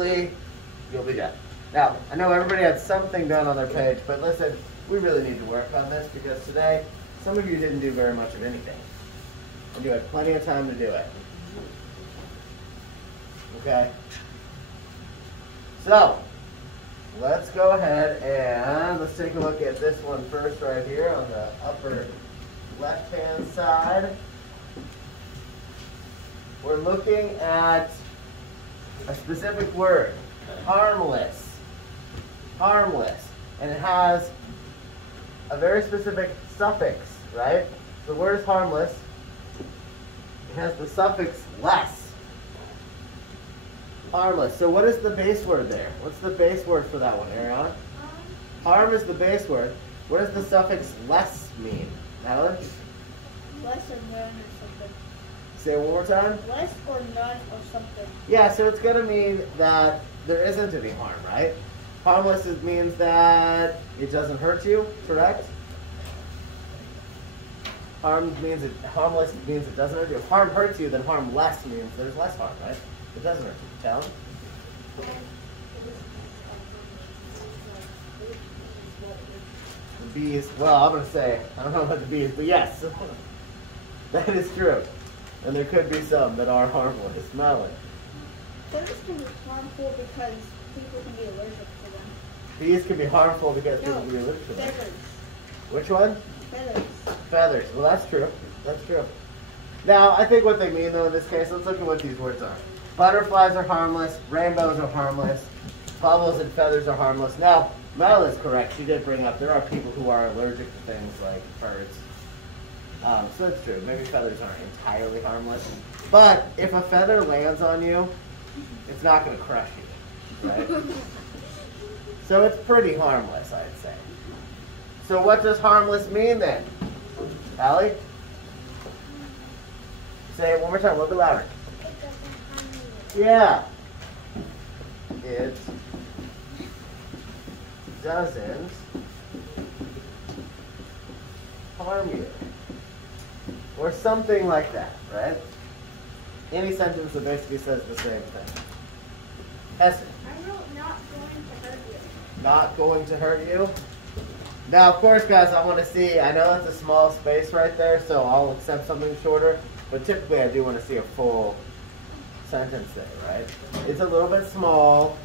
eventually you'll be done. Now, I know everybody had something done on their page, but listen, we really need to work on this because today, some of you didn't do very much of anything. And you had plenty of time to do it. Okay? So, let's go ahead and let's take a look at this one first right here on the upper left-hand side. We're looking at a specific word, harmless. Harmless. And it has a very specific suffix, right? The word is harmless. It has the suffix less. Harmless. So what is the base word there? What's the base word for that one, Ariana? Harm is the base word. What does the suffix less mean? Madeline? Less or none or something. Say it one more time. Less or none or something. Yeah, so it's going to mean that there isn't any harm, right? Harmless means that it doesn't hurt you, correct? Harmless means it doesn't hurt you. If harm hurts you, then harm less means there's less harm, right? It doesn't hurt you. Tell them. The bees, well, I'm going to say, I don't know about the bees, but yes. That is true. And there could be some that are harmless. Madeline. Feathers can be harmful because people can be allergic to them. Bees can be harmful because people can be allergic to them. Feathers. Which one? Feathers. Feathers. Well, that's true. That's true. Now, I think what they mean, though, in this case, let's look at what these words are. Butterflies are harmless. Rainbows are harmless. Bubbles and feathers are harmless. Now, Mel is correct. She did bring up there are people who are allergic to things like birds. So that's true. Maybe feathers aren't entirely harmless. But if a feather lands on you, it's not going to crush you, right? So it's pretty harmless, I'd say. So what does harmless mean then? Allie? Say it one more time, a little bit louder. Yeah. It doesn't harm you. Or something like that, right? Any sentence that basically says the same thing. Esther. I wrote not going to hurt you. Not going to hurt you? Now, of course, guys, I want to see, I know it's a small space right there, so I'll accept something shorter, but typically I do want to see a full sentence there, right? It's a little bit small,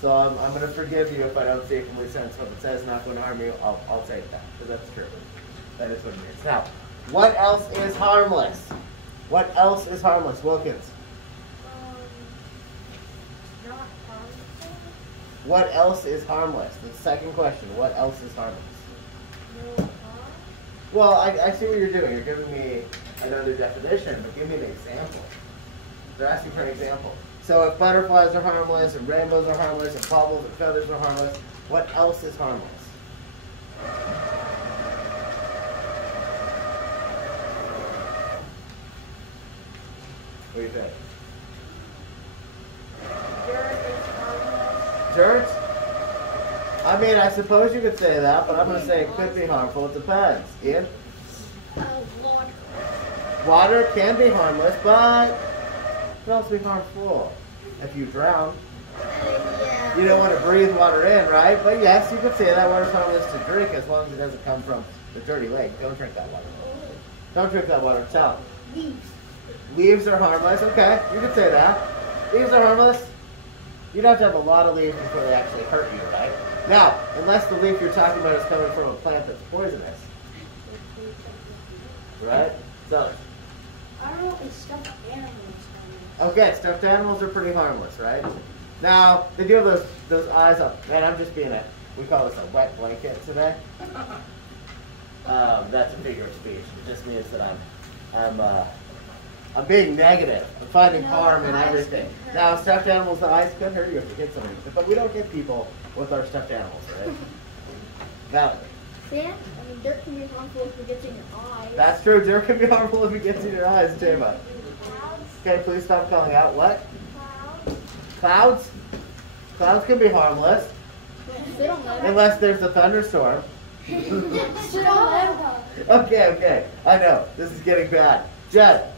so I'm going to forgive you if I don't see a complete sentence. If it says not going to harm you, I'll take that, because that's true. That is what it means. Now, what else is harmless? What else is harmless? Wilkins. Not harmful. What else is harmless? The second question. What else is harmless? No harm. Well, I see what you're doing. You're giving me another definition, but give me an example. They're asking for an example. So if butterflies are harmless, and rainbows are harmless, and bubbles and feathers are harmless, what else is harmless? What do you think? Dirt is harmless. Dirt? I mean, I suppose you could say that, but I'm going to say it could be harmful. It depends. Ian? Water. Water can be harmless, but it can also be harmful. If you drown, Yeah. you don't want to breathe water in, right? But yes, you could say that water's harmless to drink as long as it doesn't come from the dirty lake. Don't drink that water. Don't drink that water. Tell. Leaves. Leaves are harmless. Okay, you could say that. Leaves are harmless. You'd have to have a lot of leaves before they actually hurt you, right? Now, unless the leaf you're talking about is coming from a plant that's poisonous. Right? So. I don't know if stuffed animals. Okay, stuffed animals are pretty harmless, right? Now, they do have those eyes up. Man, I'm just being we call this a wet blanket today. That's a figure of speech. It just means that I'm being negative. I'm finding harm in everything. Now, stuffed animals, the eyes could hurt you if you hit somebody. But we don't hit people with our stuffed animals, right? Valid. Sand? I mean, dirt can be harmful if it gets in your eyes. That's true. Dirt can be harmful if it gets in your eyes, Jayma. Clouds? Okay, please stop calling out. What? Clouds? Clouds? Clouds can be harmless. Sit on them. Unless there's a thunderstorm. Sit on them. Okay. I know. This is getting bad. Jed,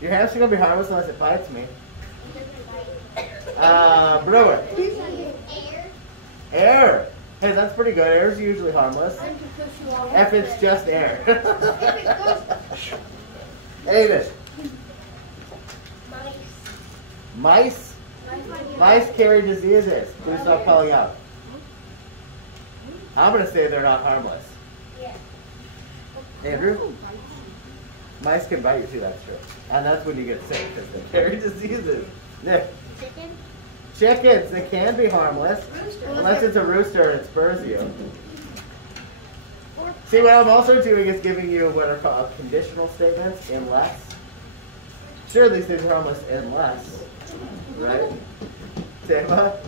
your hamster's gonna be harmless unless it bites me. Brewer. Air. Air. Hey, that's pretty good. Air is usually harmless. If it's just air. David. Mice. Mice carry diseases. Please stop calling out. I'm going to say they're not harmless. Yeah. Andrew? Mice can bite you too, that's true. And that's when you get sick, because they carry diseases. Nick? Chicken. Chickens, they can be harmless. Unless it's a rooster and it spurs you. See, what I'm also doing is giving you what are called conditional statements, unless. Sure, these things are harmless unless. Right? Say what?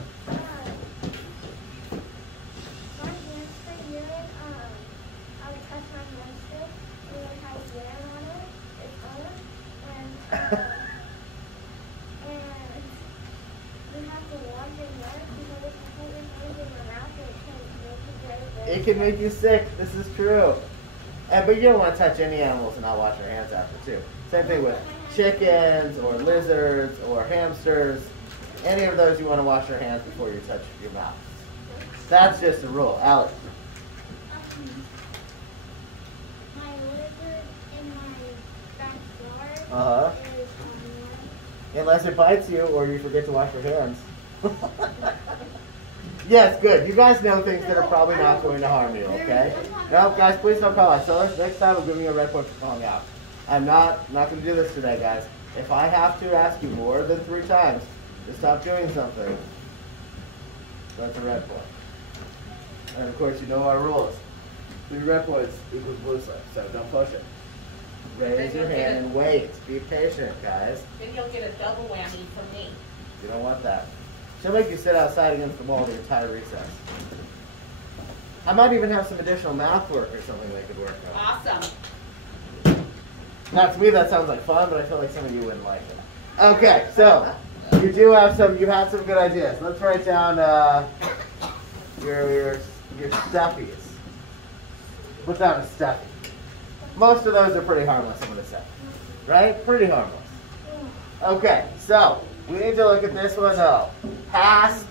It can make you sick. This is true. But you don't want to touch any animals and not wash your hands after, too. Same thing with chickens or lizards or hamsters. Any of those you want to wash your hands before you touch your mouth. That's just a rule. Alex. My lizard in my backyard Uh-huh. is Unless it bites you or you forget to wash your hands. Yes, good. You guys know things that are probably not going to harm you, okay? No, guys, please don't call out. So next time I'm giving you a red point for calling out. I'm not going to do this today, guys. If I have to ask you more than 3 times to stop doing something, that's a red point. And of course, you know our rules. 3 red points equals blue slip, so don't push it. Raise your hand and wait. Be patient, guys. Then you'll get a double whammy from me. You don't want that. She'll make you sit outside against the wall the entire recess. I might even have some additional math work or something they could work on. Awesome. Now, to me, that sounds like fun, but I feel like some of you wouldn't like it. Okay, so you had some good ideas. Let's write down your stuffies. What's down a stuffy? Most of those are pretty harmless, I'm going to say. Right? Pretty harmless. Okay, so we need to look at this one though. Past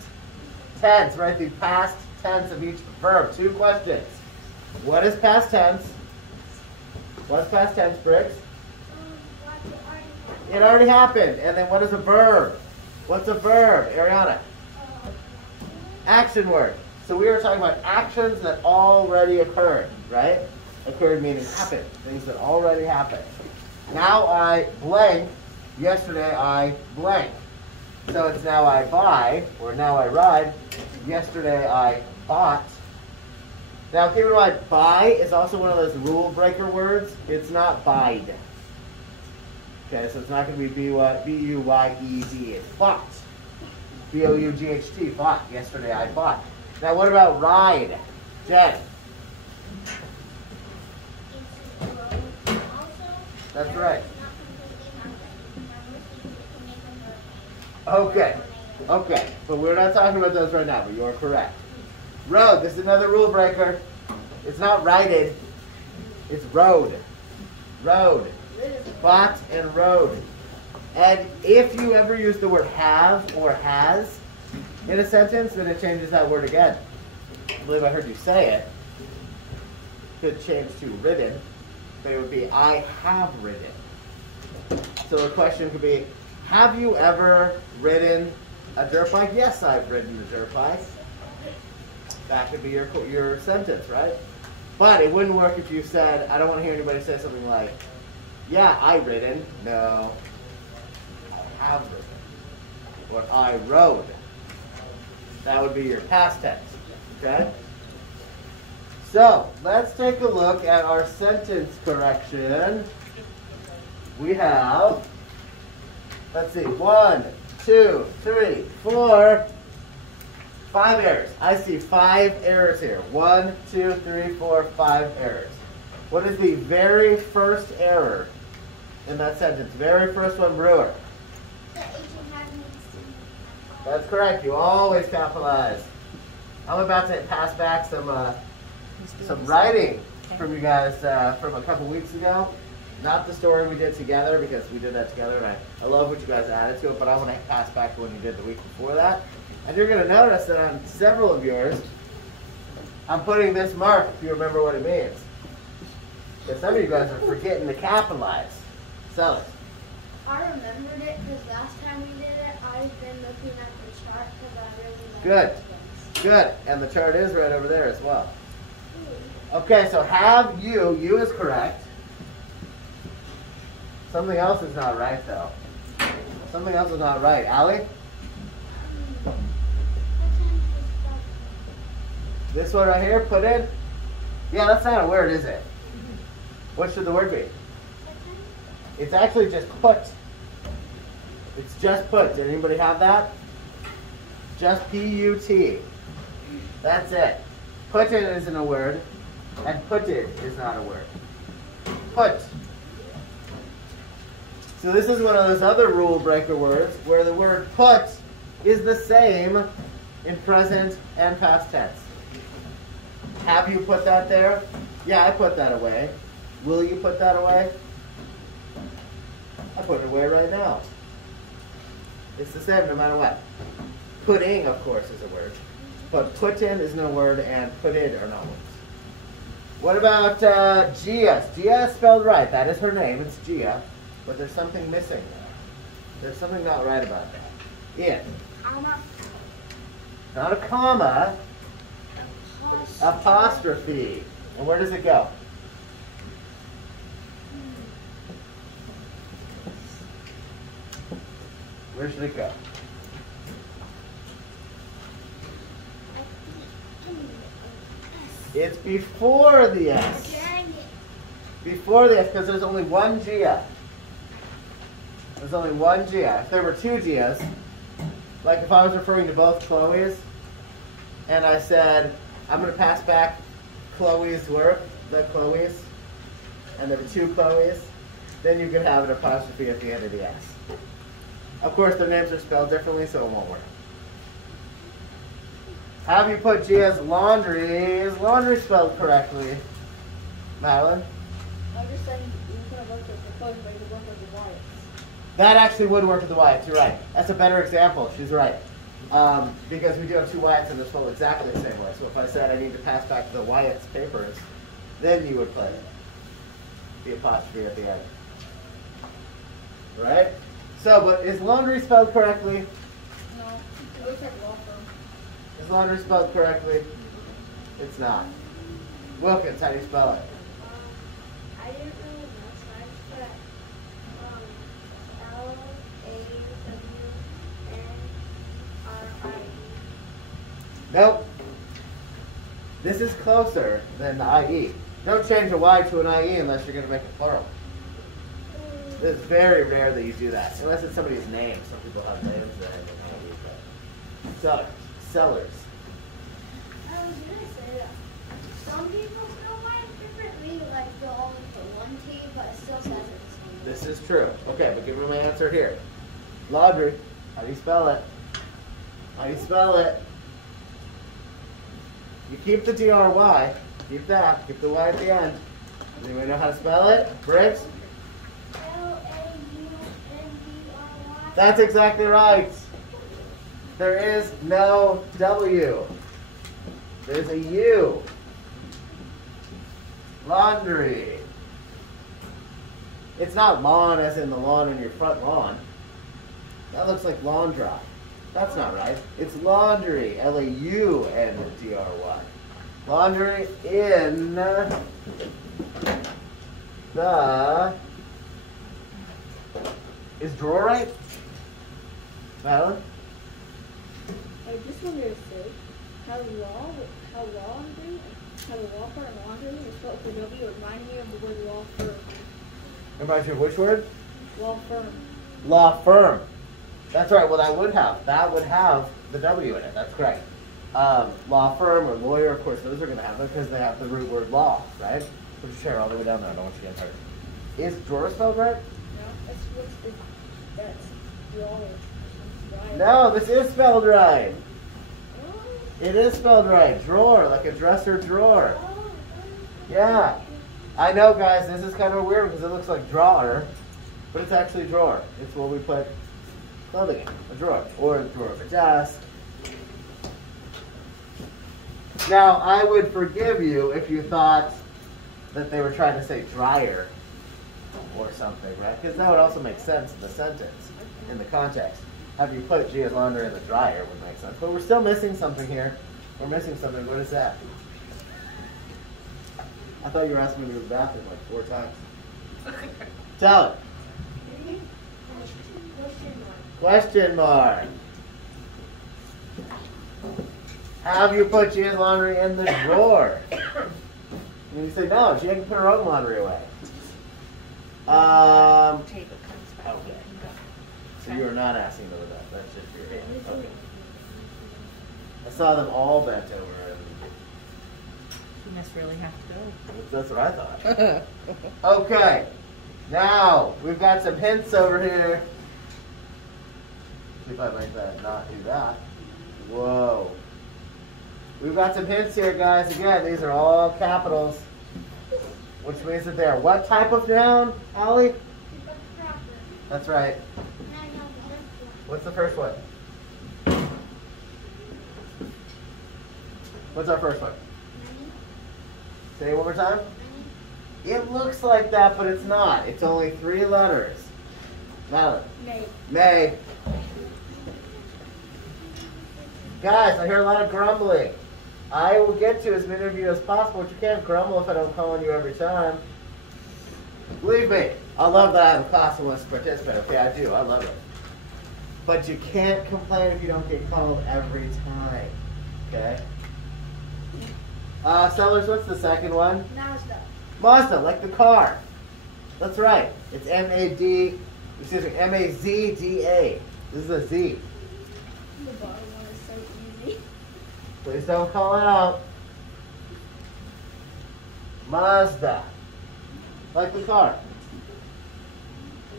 tense, right? The past tense of each verb. 2 questions. What is past tense? What's past tense, Briggs? It already happened. And then what is a verb? What's a verb? Ariana? Action word. So we were talking about actions that already occurred, right? Occurred meaning happened. Things that already happened. Now I blank. Yesterday I blank. So it's now I buy, or now I ride. Yesterday I bought. Now keep in mind, buy is also one of those rule breaker words. It's not buyed. Okay, so it's not going to be B-U-Y-E-D. It's bought. B-O-U-G-H-T, bought. Yesterday I bought. Now what about ride? Jen? That's right. Okay, but we're not talking about those right now, but you're correct. Road, this is another rule breaker. It's not righted, it's road. Road. Bought and road. And if you ever use the word have or has in a sentence, then it changes that word again. I believe I heard you say it. Could change to ridden, but it would be I have ridden. So the question could be, have you ever ridden a dirt bike? Yes, I've ridden a dirt bike. That could be your sentence, right? But it wouldn't work if you said, I don't want to hear anybody say something like, yeah, I ridden. No, I have ridden. Or I rode. That would be your past tense, okay? So, let's take a look at our sentence correction. We have, let's see, 1, 2, 3, 4, 5 errors. I see 5 errors here. 1, 2, 3, 4, 5 errors. What is the very first error in that sentence? Very first one, Brewer. That's correct. You always capitalize. I'm about to pass back some writing from you guys from a couple weeks ago. Not the story we did together, because we did that together, and I love what you guys added to it, but I want to pass back to what you did the week before that. And you're going to notice that on several of yours, I'm putting this mark, if you remember what it means. Because some of you guys are forgetting to capitalize. Sell it. I remembered it because last time we did it, I've been looking at the chart because I really like Good. things. Good. And the chart is right over there as well. Okay, so have you is correct. Something else is not right, though. Something else is not right. Allie? This one right here, put in? Yeah, that's not a word, is it? What should the word be? It's actually just put. It's just put. Did anybody have that? Just P-U-T. That's it. Put in isn't a word, and put it is not a word. Put. So this is one of those other rule breaker words where the word put is the same in present and past tense. Have you put that there? Yeah, I put that away. Will you put that away? I put it away right now. It's the same no matter what. Putting, of course, is a word. But put in is no word, and put in are not words. What about Gia? Gia is spelled right. That is her name. It's Gia. But there's something missing there. There's something not right about that. In. Comma. Not a comma. Apostrophe. And where does it go? Where should it go? It's before the S. Dang it. Before the S, because there's only one Gia. There's only one Gia. If there were two Gias, like if I was referring to both Chloe's, and I said, I'm going to pass back Chloe's work, the Chloe's, and there were two Chloe's, then you could have an apostrophe at the end of the S. Of course, their names are spelled differently, so it won't work. Have you put Gia's laundry? Is laundry spelled correctly? Madeline? I'm just saying you could have worked with the clothes, but you could work with the wires. That actually would work with the Wyatts. You're right. That's a better example. She's right. Because we do have two Wyatts and they're spelled exactly the same way. So if I said I need to pass back the Wyatts papers, then you would put the apostrophe at the end. Right? So, but is laundry spelled correctly? No, it looks like law firm. Is laundry spelled correctly? It's not. Wilkins, how do you spell it? I didn't really know, so I just put Lawndri. Nope. This is closer than the IE. Don't change a Y to an IE unless you're going to make it plural. It's very rare that you do that, unless it's somebody's name. Some people have names that have an IE. But sellers. Sellers. I was going to say that some people spell mine differently, like they'll only put one T, but it still says it the same way. This is true. Okay, but give me my answer here. Laundry. How do you spell it? How do you spell it? You keep the DRY. Keep that. Keep the Y at the end. Does anybody know how to spell it? Briggs? Laundry. That's exactly right. There is no W. There's a U. Laundry. It's not lawn as in the lawn in your front lawn. That looks like lawn dry. That's not right. It's laundry. Laundry. Laundry in the... Is drawer right? Madeline? I just wanted to say how laundry, how the law firm laundry is spelled with a W reminded me of the word law firm. Reminds you of which word? Law firm. Law firm. That's right. Well, that would have the W in it. That's correct. Law firm or lawyer, of course, those are going to have it because they have the root word law, right? Put your chair all the way down there. I don't want you to get hurt. Is drawer spelled right? No, that's law. Right. No, this is spelled right. Oh, It is spelled right. Drawer, like a dresser drawer. oh, Yeah. I know, guys, this is kind of weird because it looks like drawer, but it's actually drawer. It's where we put clothing in, a drawer, or a drawer of a desk. Now, I would forgive you if you thought that they were trying to say dryer or something, right? Because that would also make sense in the sentence, in the context. Have you put Gia's laundry in the dryer would make sense. But we're still missing something here. We're missing something. What is that? I thought you were asking me to go to the bathroom like 4 times. Tell it. Question mark. Have you put Gia's laundry in the drawer? And you say, no, she can put her own laundry away. Tape it comes back. Okay. So you are not asking about that. That's just your hand. Okay. I saw them all bent over. And You must really have to go. that's what I thought. Okay. Now, we've got some hints over here. See if I make that not do that. Whoa. We've got some hints here, guys. Again, these are all capitals, which means that they're what type of noun, Allie? That's right. What's the first one? What's our first one? Say it one more time. It looks like that, but it's not. It's only 3 letters. Madeline. May. May. Guys, I hear a lot of grumbling. I will get to as many of you as possible, but you can't grumble if I don't call on you every time. Believe me, I love that I have a class and wants to participate. Okay, I do. I love it. But you can't complain if you don't get called every time. Okay? Sellers, what's the second one? Mazda. Mazda, like the car. That's right. It's M-A-Z-D-A. This is a Z. The bottom one is so easy. Please don't call it out. Mazda. Like the car.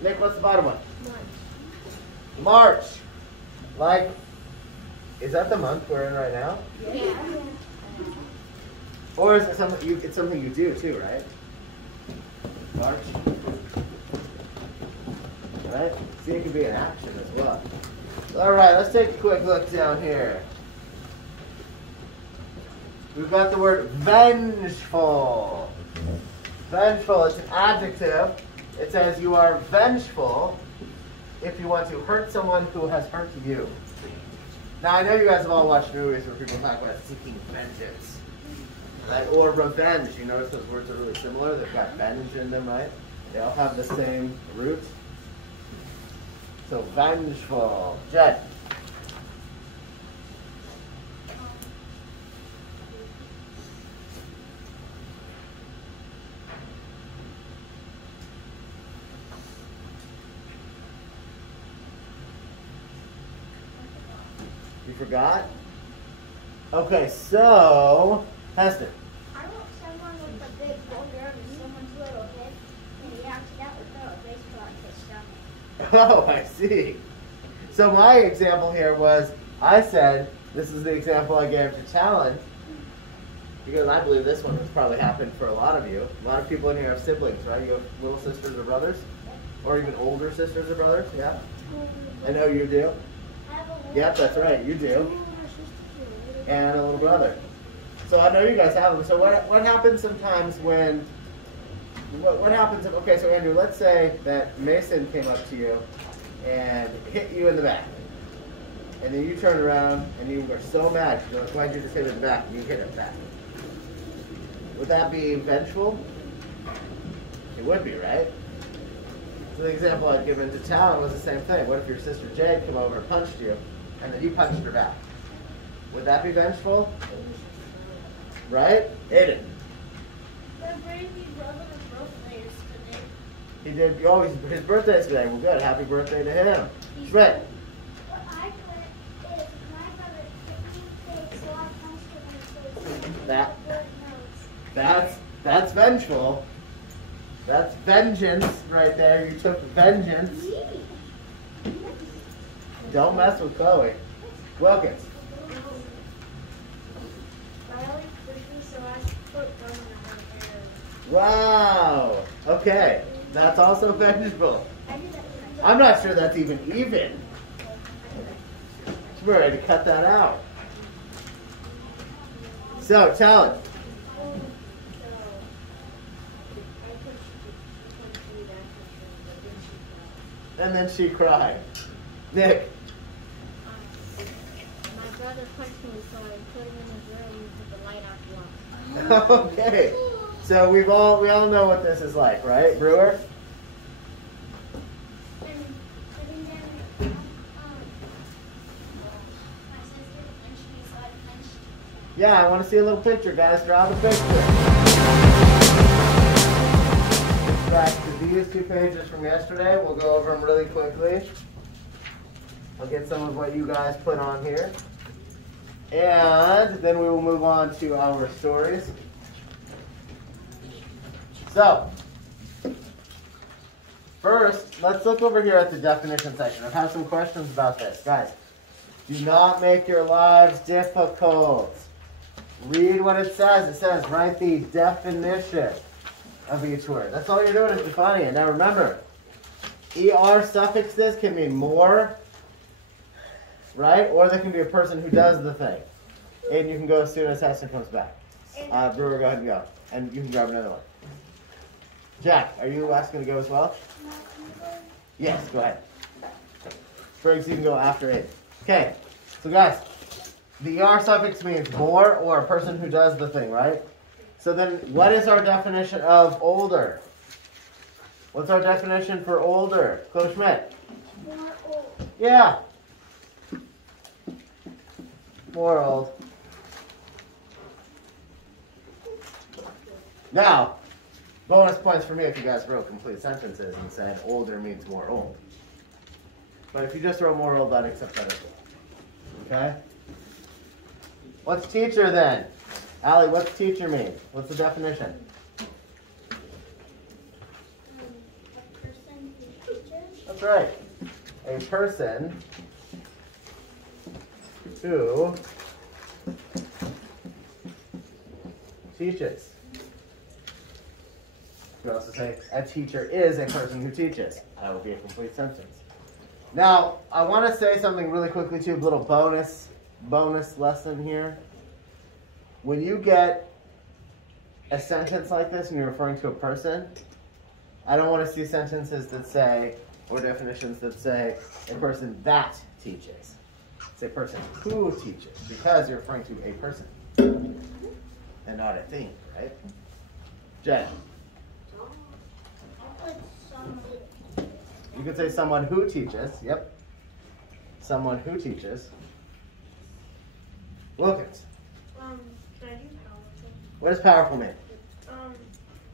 Nick, what's the bottom one? March. Like, is that the month we're in right now? Yeah. Or is it something it's something you do too, right? March. Right? See, it could be an action as well. All right, let's take a quick look down here. We've got the word vengeful. Vengeful, it's an adjective. It says you are vengeful if you want to hurt someone who has hurt you. Now, I know you guys have all watched movies where people talk about seeking vengeance. Right? Or revenge. You notice those words are really similar. They've got venge in them, right? They all have the same root. So, vengeful. Jed. You forgot? Okay, so, Heston. I want someone with a big boulder and someone's little head, and he accidentally throw a baseball at his stomach. Oh, I see. So my example here was, I said, this is the example I gave to Talon, because I believe this one has probably happened for a lot of you. A lot of people in here have siblings, right? You have little sisters or brothers? Or even older sisters or brothers, yeah? I know you do. Yep, that's right, you do. And a little brother. So I know you guys have them. So what happens sometimes when, what happens if, okay, so Andrew, let's say that Mason came up to you and hit you in the back. And then you turned around and you were so mad, you know, why'd you just hit him in the back? And you hit him back. Would that be vengeful? It would be, right? So the example I'd given to Talon was the same thing. What if your sister Jade came over and punched you, and then you punched her back? Would that be vengeful? Right? Aiden. My baby brother's birthday is today. He did. Oh, his birthday's today. Well, good. Happy birthday to him. Schmidt. What I put is my brother hit me, so I punched him in the face. That's vengeful. That's vengeance right there. You took vengeance. Don't mess with Chloe. Wilkins. I always pushed me, so I put gum in her hair. Wow. Okay. That's also vegetable. I'm not sure that's even even. We're ready to cut that out. So, tell it. And then she cried. Nick. My brother punched me, so I put him in his room with the light off. Okay. So we all know what this is like, right, Brewer? Yeah, I want to see a little picture, guys. Draw the picture. Back to these 2 pages from yesterday. We'll go over them really quickly. I'll get some of what you guys put on here. And then we will move on to our stories. So, first, let's look over here at the definition section. I have some questions about this. Guys, do not make your lives difficult. Read what it says. It says, write the definition of each word. That's all you're doing is defining it. Now remember, ER suffixes can mean more, right? Or they can be a person who does the thing. And you can go as soon as Heston comes back. Brewer, go ahead and go. And you can grab another one. Jack, are you asking to go as well? Yes, go ahead. Briggs, you can go after it. Okay, so guys, the ER suffix means more or a person who does the thing, right? So then what is our definition of older? What's our definition for older? Coach Schmidt? More old. Yeah. More old. Now, bonus points for me if you guys wrote complete sentences and said older means more old. But if you just wrote more old, I'd accept that as well. Okay? What's teacher then? Allie, what's teacher mean? What's the definition? A person who teaches. That's right. A person who teaches. You could also say a teacher is a person who teaches. That would be a complete sentence. Now, I want to say something really quickly too, a little bonus lesson here. When you get a sentence like this and you're referring to a person, I don't want to see sentences that say, or definitions that say, a person that teaches. It's a person who teaches, because you're referring to a person and not a thing, right? Jen? You could say someone who teaches. Yep. Someone who teaches. Wilkins. Can I do powerful? What does powerful mean?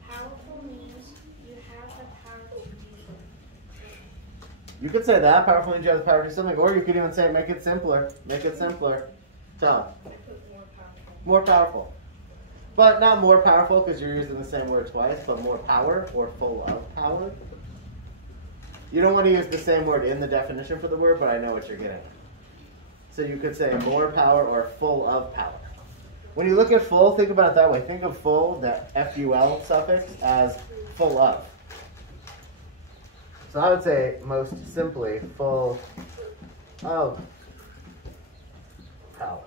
Powerful means you have the power to do something. You could say that. Powerful means you have the power to do something. Or you could even say make it simpler. Make it simpler. Tell them. More powerful. But not more powerful because you're using the same word twice, but more power or full of power. You don't want to use the same word in the definition for the word, but I know what you're getting. So you could say more power or full of power. When you look at full, think about it that way. Think of full, the F-U-L suffix, as full of. So I would say most simply full of power.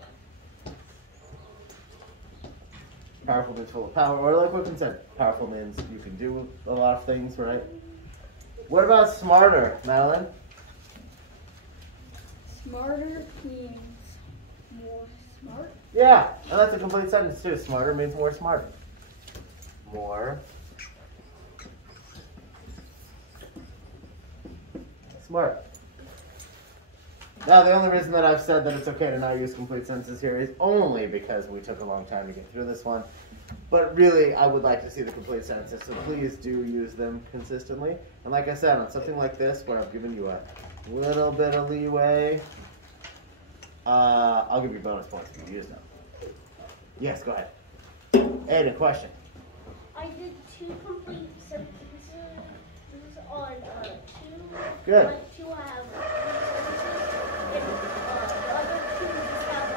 Powerful means full of power, or like Wilkins said, powerful means you can do a lot of things, right? What about smarter, Madeline? Smarter means more smart. Yeah, and that's a complete sentence too. Smarter means more smart. More smart. Now, the only reason that I've said that it's okay to not use complete sentences here is only because we took a long time to get through this one. But really, I would like to see the complete sentences, so please do use them consistently. And like I said, on something like this, where I've given you a little bit of leeway, I'll give you bonus points if you use them. Yes, go ahead. Aiden, question. I did 2 complete sentences on 2. Good. Like 2 have sentences, and the other 2 just have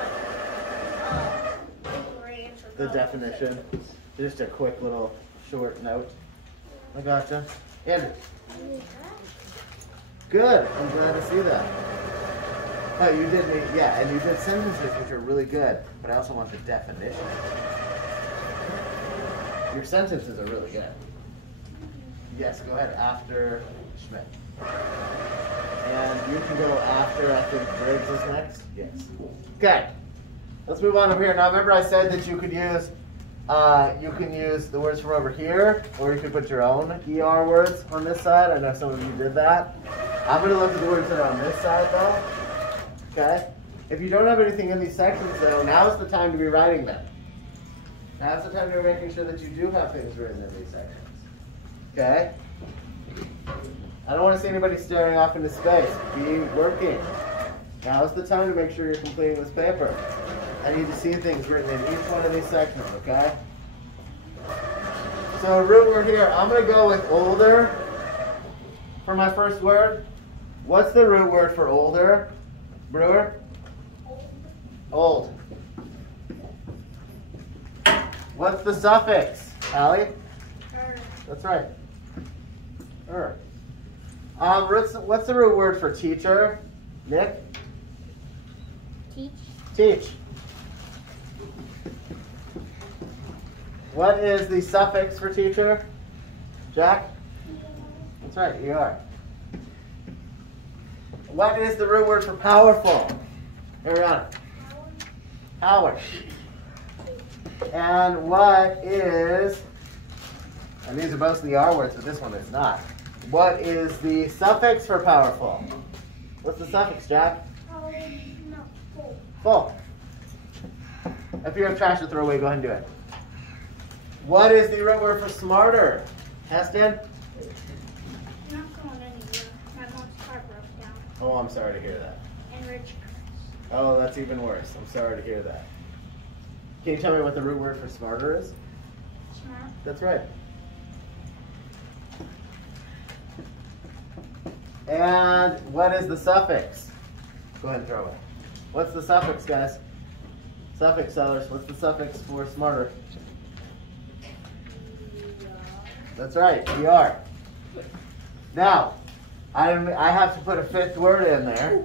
like answer. The definition. Just a quick little short note. I gotcha. Andrew. Good. I'm glad to see that. Oh, you did, yeah, and you did sentences, which are really good, but I also want the definition. Your sentences are really good. Yes, go ahead after Schmidt. And you can go after, I think Briggs is next. Yes. Okay. Let's move on over here. Now remember I said that you can use the words from over here, or you could put your own ER words on this side. I know some of you did that. I'm going to look at the words that are on this side though. Okay? If you don't have anything in these sections though, now's the time to be writing them. Now's the time to be making sure that you do have things written in these sections. Okay? I don't want to see anybody staring off into space. Be working. Now's the time to make sure you're completing this paper. I need to see things written in each one of these sections, okay? So a root word here, I'm going to go with older for my first word. What's the root word for older, Brewer? Old. What's the suffix, Allie? That's right. What's the root word for teacher? Nick? Teach. Teach. What is the suffix for teacher? Jack? That's right, ER. What is the root word for powerful? Ariana? Power. And what is, and these are both the R words, but this one is not. What is the suffix for powerful? What's the suffix, Jack? No, full. Full. If you have trash to throw away, go ahead and do it. What is the root word for smarter? Heston? Not going anywhere. My mom's car broke down. Oh, I'm sorry to hear that. And Rich Oh, that's even worse. I'm sorry to hear that. Can you tell me what the root word for smarter is? Smart. That's right. And what is the suffix? Go ahead and throw it. What's the suffix, guys? Suffix sellers. What's the suffix for smarter? That's right, ER. Now, I have to put a fifth word in there.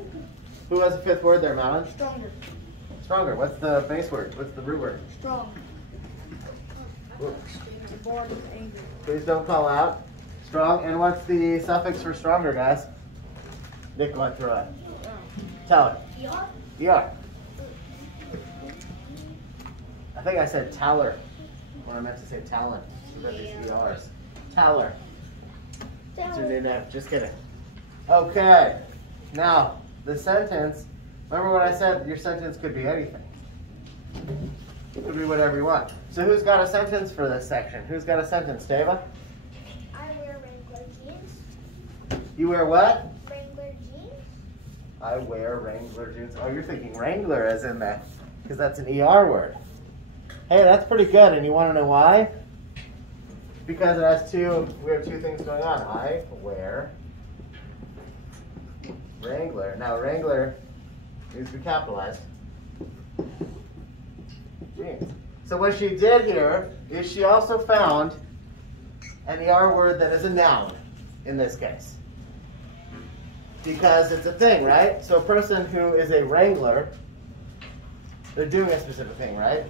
Who has a fifth word there, Madeline? Stronger. Stronger. What's the base word? What's the root word? Strong. Ooh. Bored and angry. Please don't call out. Strong. And what's the suffix for stronger, guys? Nick, go ahead, throw it. Tell it. ER? ER. I think I said taller when I meant to say talent. About these ERs. Taller. That's your new name. Just kidding. Okay. Now, the sentence. Remember what I said? Your sentence could be anything. It could be whatever you want. So who's got a sentence for this section? Who's got a sentence? Dava? I wear Wrangler jeans. You wear what? Wrangler jeans. I wear Wrangler jeans. Oh, you're thinking Wrangler as in that, because that's an ER word. Hey, that's pretty good. And you want to know why? Because it has we have two things going on. I wear Wrangler. Now, Wrangler needs to be capitalized. Jeans. So what she did here is she also found an ER word that is a noun in this case. Because it's a thing, right? So a person who is a wrangler, they're doing a specific thing, right?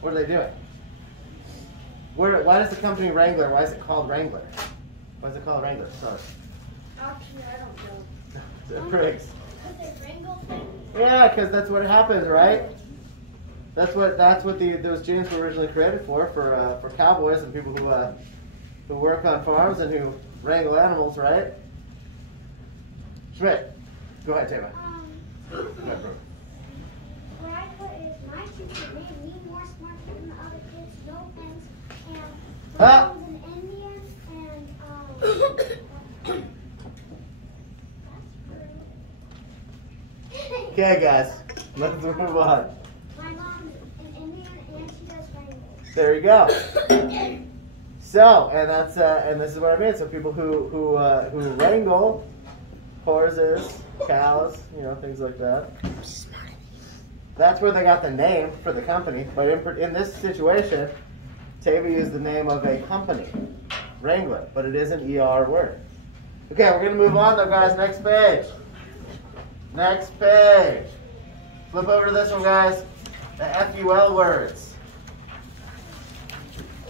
What are they doing? Why does the company Wrangler, why is it called Wrangler? Why is it called Wrangler? Sorry. Actually, I don't know. Briggs. Because they wrangle things? Yeah, because that's what happens, right? That's what those jeans were originally created for cowboys and people who work on farms and who wrangle animals, right? Schmidt, go ahead, Tama. Go ahead, bro. What I put is my teacher made me more smart than the other kids, no offense, and I was an Indian, and Okay, guys, let's move on. my mom's an Indian, and she does wrangles. There you go. So, and this is what I mean. So people who wrangle horses, cows, things like that. That's where they got the name for the company. But in this situation, Tavy is the name of a company, Wrangler, but it is an ER word. Okay, we're going to move on though, guys. Next page. Next page. Flip over to this one, guys. The FUL words.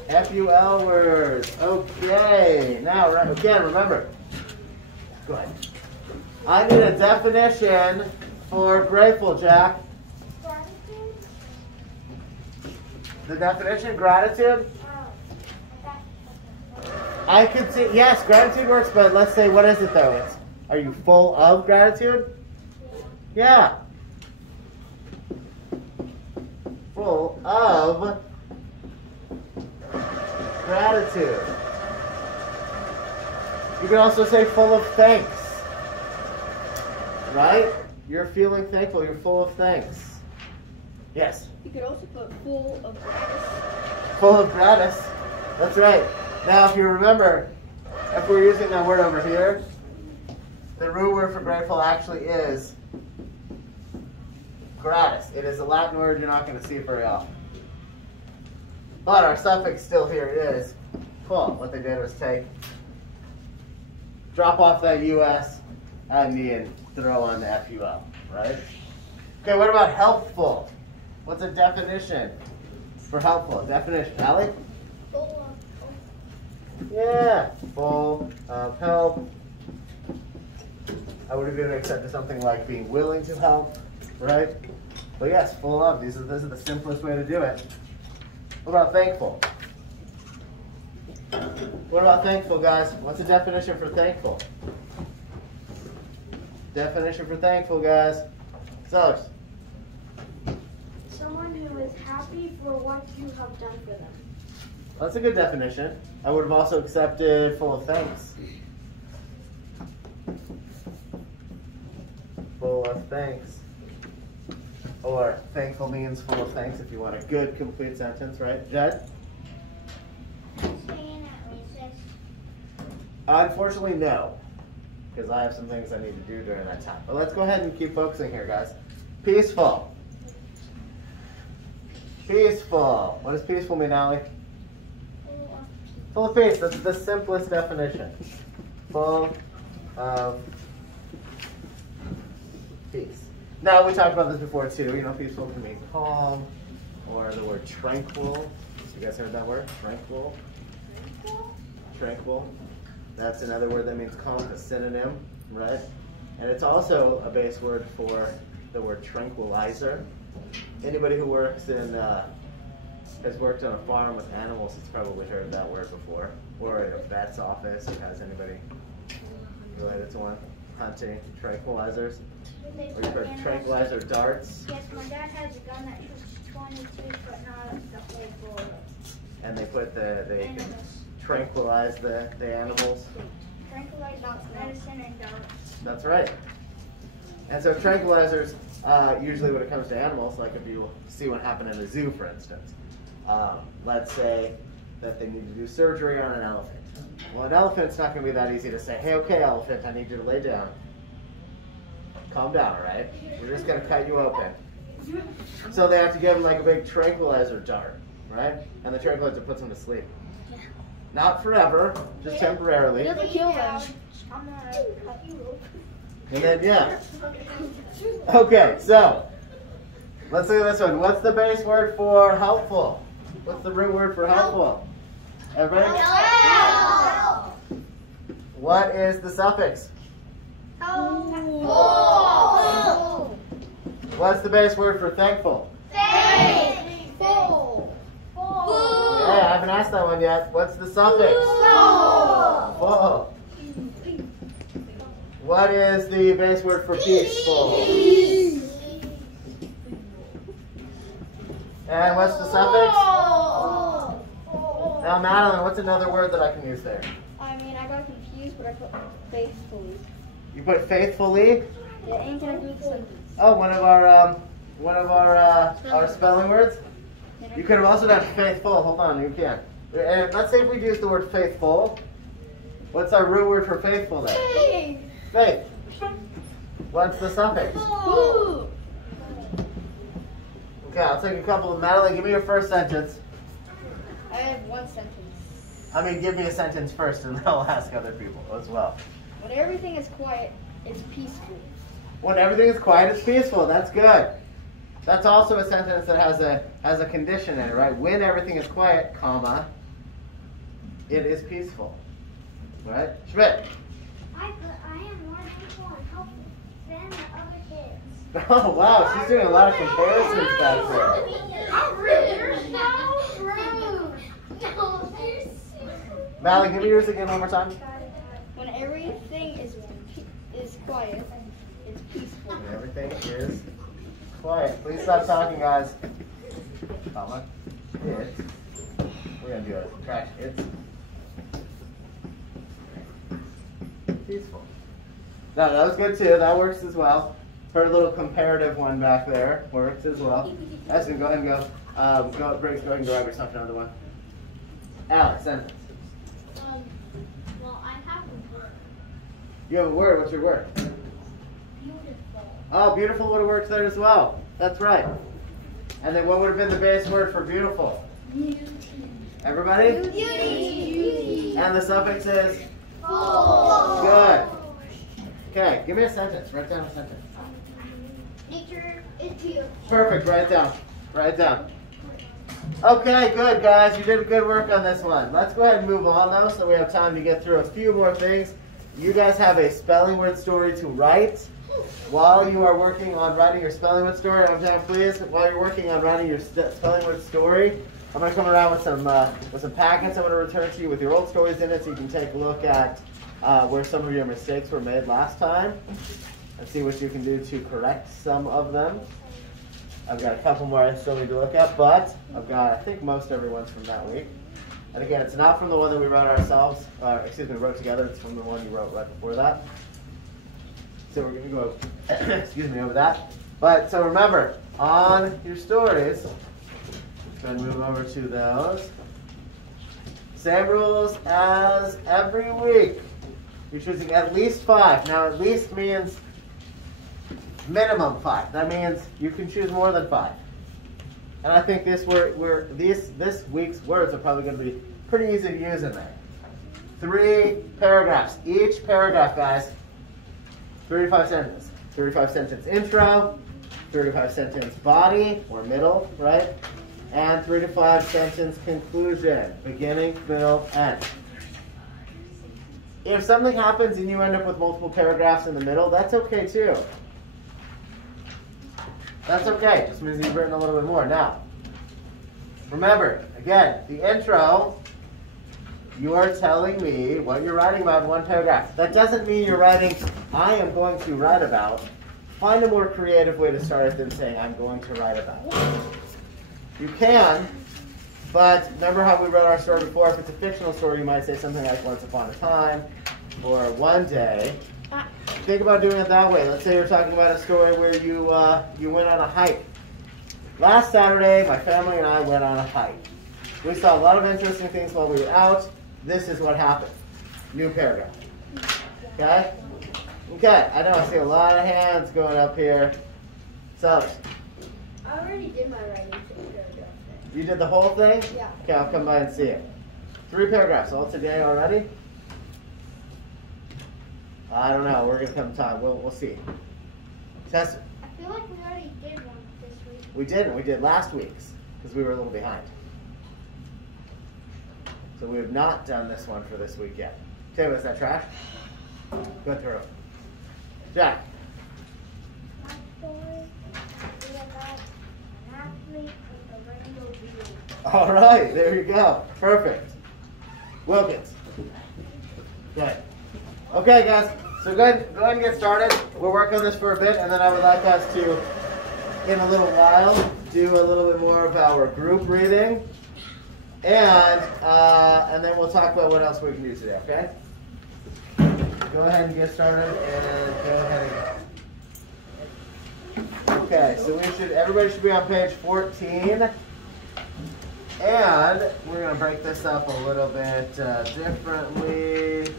FUL words. Okay. Now, again, remember. Go ahead. I need a definition for grateful, Jack. Gratitude? The definition, gratitude? I could say, yes, gratitude works, but let's say, what is it though? Are you full of gratitude? Yeah. Full of gratitude. You can also say full of thanks. Right? You're feeling thankful. You're full of thanks. Yes? You could also put full of gratis. Full of gratis. That's right. Now, if you remember, if we're using that word over here, the root word for grateful actually is gratis. It is a Latin word you're not going to see very often. But our suffix still here is full. What they did was drop off that US and throw on the FUL, right? Okay, what about helpful? What's a definition for helpful? Definition, Allie? Full of. Yeah, full of help. I would have even accepted something like being willing to help, right? But yes, full of. This is the simplest way to do it. What about thankful? What about thankful, guys? What's the definition for thankful? Definition for thankful, guys. So, Someone who is happy for what you have done for them. that's a good definition. I would have also accepted full of thanks. Full of thanks. Or thankful means full of thanks if you want a good, complete sentence, right? Jed? Staying at recess. Unfortunately, no. Because I have some things I need to do during that time. But let's go ahead and keep focusing here, guys. Peaceful. Peaceful. What does peaceful mean, Allie? Full of peace. That's the simplest definition. Full of peace. Now, we talked about this before, too. You know, peaceful can mean calm, or the word tranquil. You guys heard that word? Tranquil? Tranquil. That's another word that means calm, a synonym, right? And it's also a base word for the word tranquilizer. Anybody who works in, has worked on a farm with animals has probably heard that word before. Or at a vet's office, or has anybody related to one? Hunting tranquilizers. Or you've heard tranquilizer darts. Yes, my dad has a gun that shoots 22, but not the whole bullet. And they can tranquilize the animals. Tranquilize medicine and darts. That's right. And so tranquilizers, usually when it comes to animals, like if you see what happened in a zoo, for instance, let's say that they need to do surgery on an elephant. Well, an elephant's not going to be that easy to say, hey, okay, elephant, I need you to lay down. Calm down, all right? We're just going to cut you open. So they have to give him like a big tranquilizer dart, right? And the tranquilizer puts him to sleep. Not forever, just temporarily. Doesn't kill them. I'm gonna cut you open. And then, yeah. Okay, so let's look at this one. What's the base word for helpful? What's the root word for helpful? Everybody? Help. What is the suffix? Help. What's the base word for thankful? Full. Hey, I haven't asked that one yet. What's the suffix? Full. What is the base word for peaceful? And what's the suffix? Now, Madeline, what's another word that I can use there? I mean, I got confused, but I put faithfully. You put faithfully? Yeah, and can I do the sentence? Oh, one of our spelling words. You could have also done faithful. Hold on, you can. And let's say if we use the word faithful. What's our root word for faithful then? Faith. What's the suffix? Okay, I'll take a couple of Madeline. Give me your first sentence. I have one sentence. I mean, give me a sentence first, and then I'll ask other people as well. When everything is quiet, it's peaceful. When everything is quiet, it's peaceful. That's good. That's also a sentence that has a condition in it, right? When everything is quiet, comma, it is peaceful. Right? Schmidt. I am more thankful and helpful than the other kids. Oh, wow. She's doing a lot of comparisons back there. I'm rude. You're so rude. No, you're Valley, give me yours again one more time. When everything is quiet, it's peaceful. When everything is quiet. Please stop talking, guys. Comma. It's. We're going to do a subtraction. It's peaceful. No, that was good too. That works as well. Her little comparative one back there works as well. Ashton, go ahead and go. Briggs, go ahead and grab yourself another one. Alex, sentence. Well, I have a word. You have a word. What's your word? Beautiful. Oh, beautiful would have worked there as well. That's right. And then what would have been the base word for beautiful? Beauty. Everybody? Beauty. And the suffix is? Full. Good. Okay, give me a sentence. Write down a sentence. Nature is beautiful. Perfect. Write it down. Write it down. Okay, good, guys. You did good work on this one. Let's go ahead and move on, though, so we have time to get through a few more things. You guys have a spelling word story to write. While you are working on writing your spelling word story, please, while you're working on writing your spelling word story, I'm going to come around with some packets I'm going to return to you with your old stories in it so you can take a look at where some of your mistakes were made last time and see what you can do to correct some of them. I've got a couple more I still need to look at, but I've got, I think, most everyone's from that week. And again, it's not from the one that we wrote ourselves, wrote together. It's from the one you wrote right before that. So we're going to go, over that. But, so remember, on your stories, go ahead and move over to those. Same rules as every week. You're choosing at least 5. Now, at least means minimum 5. That means you can choose more than 5. And I think this week's words are probably going to be pretty easy to use in there. 3 paragraphs. Each paragraph, guys, 35 sentences. 35 sentence intro, 35 sentence body or middle, right? And 3 to 5 sentence conclusion, beginning, middle, end. If something happens and you end up with multiple paragraphs in the middle, that's okay too. That's okay, just means you've written a little bit more. Now, remember, again, the intro, you are telling me what you're writing about in 1 paragraph. That doesn't mean you're writing, I am going to write about. Find a more creative way to start it than saying, I'm going to write about. You can, but remember how we wrote our story before? If it's a fictional story, you might say something like once upon a time or one day. Think about doing it that way. Let's say you're talking about a story where you went on a hike. Last Saturday, my family and I went on a hike. We saw a lot of interesting things while we were out. This is what happened. New paragraph. Okay? Okay, I know I see a lot of hands going up here. So, I already did my writing for the paragraph. you did the whole thing? Yeah. Okay, I'll come by and see it. 3 paragraphs all today already? I don't know. We're going to come time. We'll see. Test it. I feel like we already did one this week. We didn't. We did last week's because we were a little behind. So we have not done this one for this week yet. Taylor, is that trash? Go through it. Jack. My story is about an athlete with a rainbow view. All right. There you go. Perfect. Wilkins. Good. Okay, guys. So go ahead and get started. We'll work on this for a bit, and then I would like us to, in a little while, do a little bit more of our group reading, and then we'll talk about what else we can do today. Okay? Go ahead and get started, and go ahead and. Okay, so everybody should be on page 14, and we're going to break this up a little bit differently.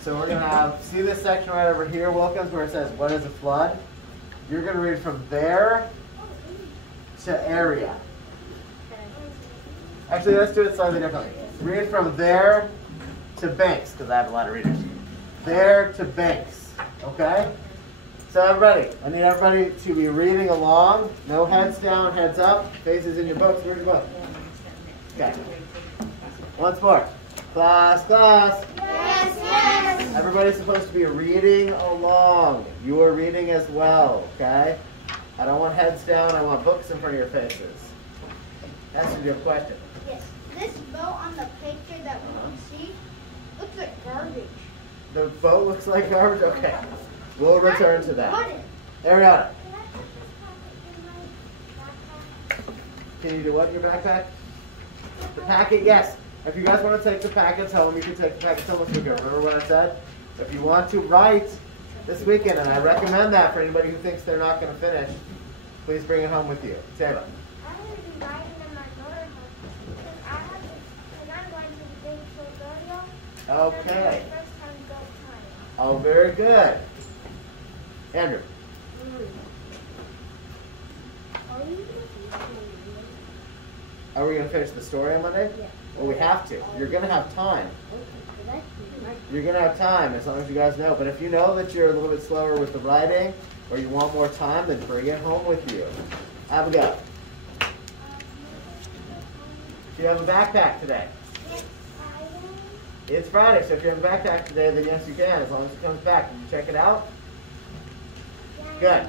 So we're going to have, see this section right over here, Wilkins, where it says, what is a flood? You're going to read from there to area. Actually, let's do it slightly differently. Read from there to Banks, because I have a lot of readers. There to Banks. Okay? So everybody, I need everybody to be reading along. No heads down, heads up. Faces in your books. Where's your book? Okay. Once more. Class, class. Yes, yes. Everybody's supposed to be reading along. You are reading as well, okay? I don't want heads down. I want books in front of your faces. That's your question. Yes. This boat on the picture that we can see looks like garbage. The boat looks like garbage? Okay. We'll return to that. Wooden. Ariana, Can I put this packet in my backpack? can you do what in your backpack? The packet, yes. If you guys want to take the packets home, you can take the packets home this weekend. Remember what I said? If you want to write this weekend, and I recommend that for anybody who thinks they're not going to finish, please bring it home with you. Taylor. I'm going to be writing in my notebook because I'm going to the big tutorial. Okay. And first time go time. Oh, very good. Andrew. Are we going to finish the story on Monday? Yeah. Well, we have to. You're going to have time. You're going to have time as long as you guys know. But if you know that you're a little bit slower with the writing or you want more time, then bring it home with you. Have a go. Do you have a backpack today? It's Friday, so if you have a backpack today, then yes, you can, as long as it comes back. Did you check it out? Good.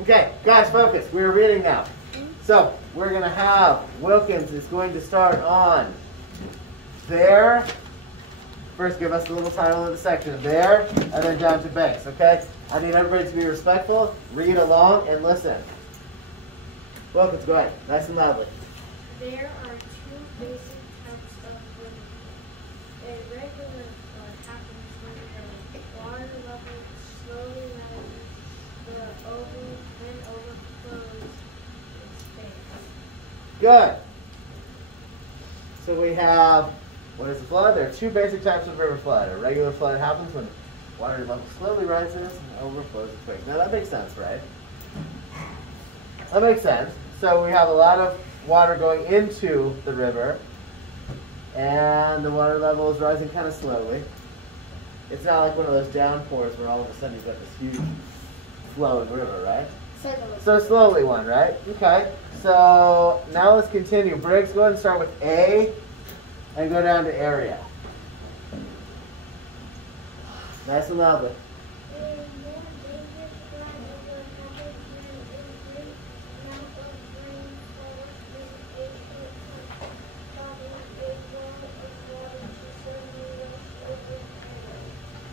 Okay, guys, focus. We're reading now. So, we're going to have, Wilkins is going to start on there. First, give us the little title of the section. There, and then down to Banks, okay? I need everybody to be respectful, read along, and listen. Wilkins, go ahead. Nice and loudly. There are two basic types of living. A regular flood happens when the water level slowly rises, then overflows in space. Good. So we have, what is a flood? There are two basic types of river flood. A regular flood happens when water level slowly rises and overflows in space. Now that makes sense, right? That makes sense. So we have a lot of water going into the river, and the water level is rising kind of slowly. It's not like one of those downpours where all of a sudden you've got this huge flowing river, right? So slowly one, right? Okay. So now let's continue. Briggs, go ahead and start with A and go down to area. Nice and loudly.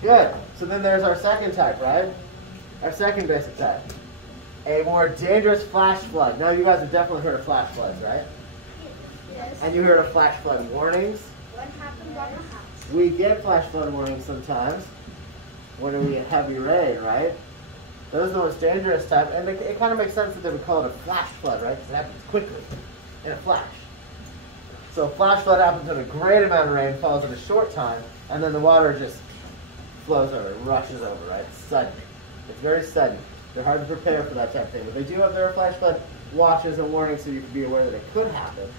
Good. So then there's our second type, right? Our second basic type. A more dangerous flash flood. Now you guys have definitely heard of flash floods, right? Yes. And you heard of flash flood warnings. What happens on the house? We get flash flood warnings sometimes when we get heavy rain, right? Those are the most dangerous type, and it kind of makes sense that they would call it a flash flood, right? Because it happens quickly, in a flash. So a flash flood happens when a great amount of rain falls in a short time, and then the water just flows over, rushes over, right? It's sudden. It's very sudden. They're hard to prepare for that type of thing, but they do have their flash flood watches and warnings so you can be aware that it could happen,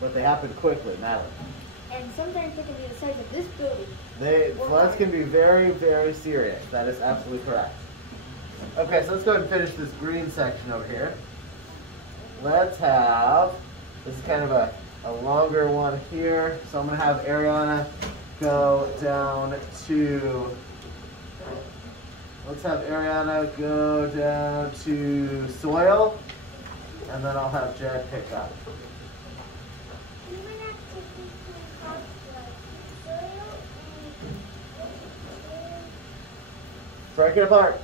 but they happen quickly, Madeline. And sometimes they can be the size of this building. Floods can be very, very serious. That is absolutely correct. Okay, so let's go ahead and finish this green section over here. Let's have, this is kind of a longer one here, so I'm going to have Ariana go down to, let's have Ariana go down to soil, and then I'll have Jed pick up. Break it apart.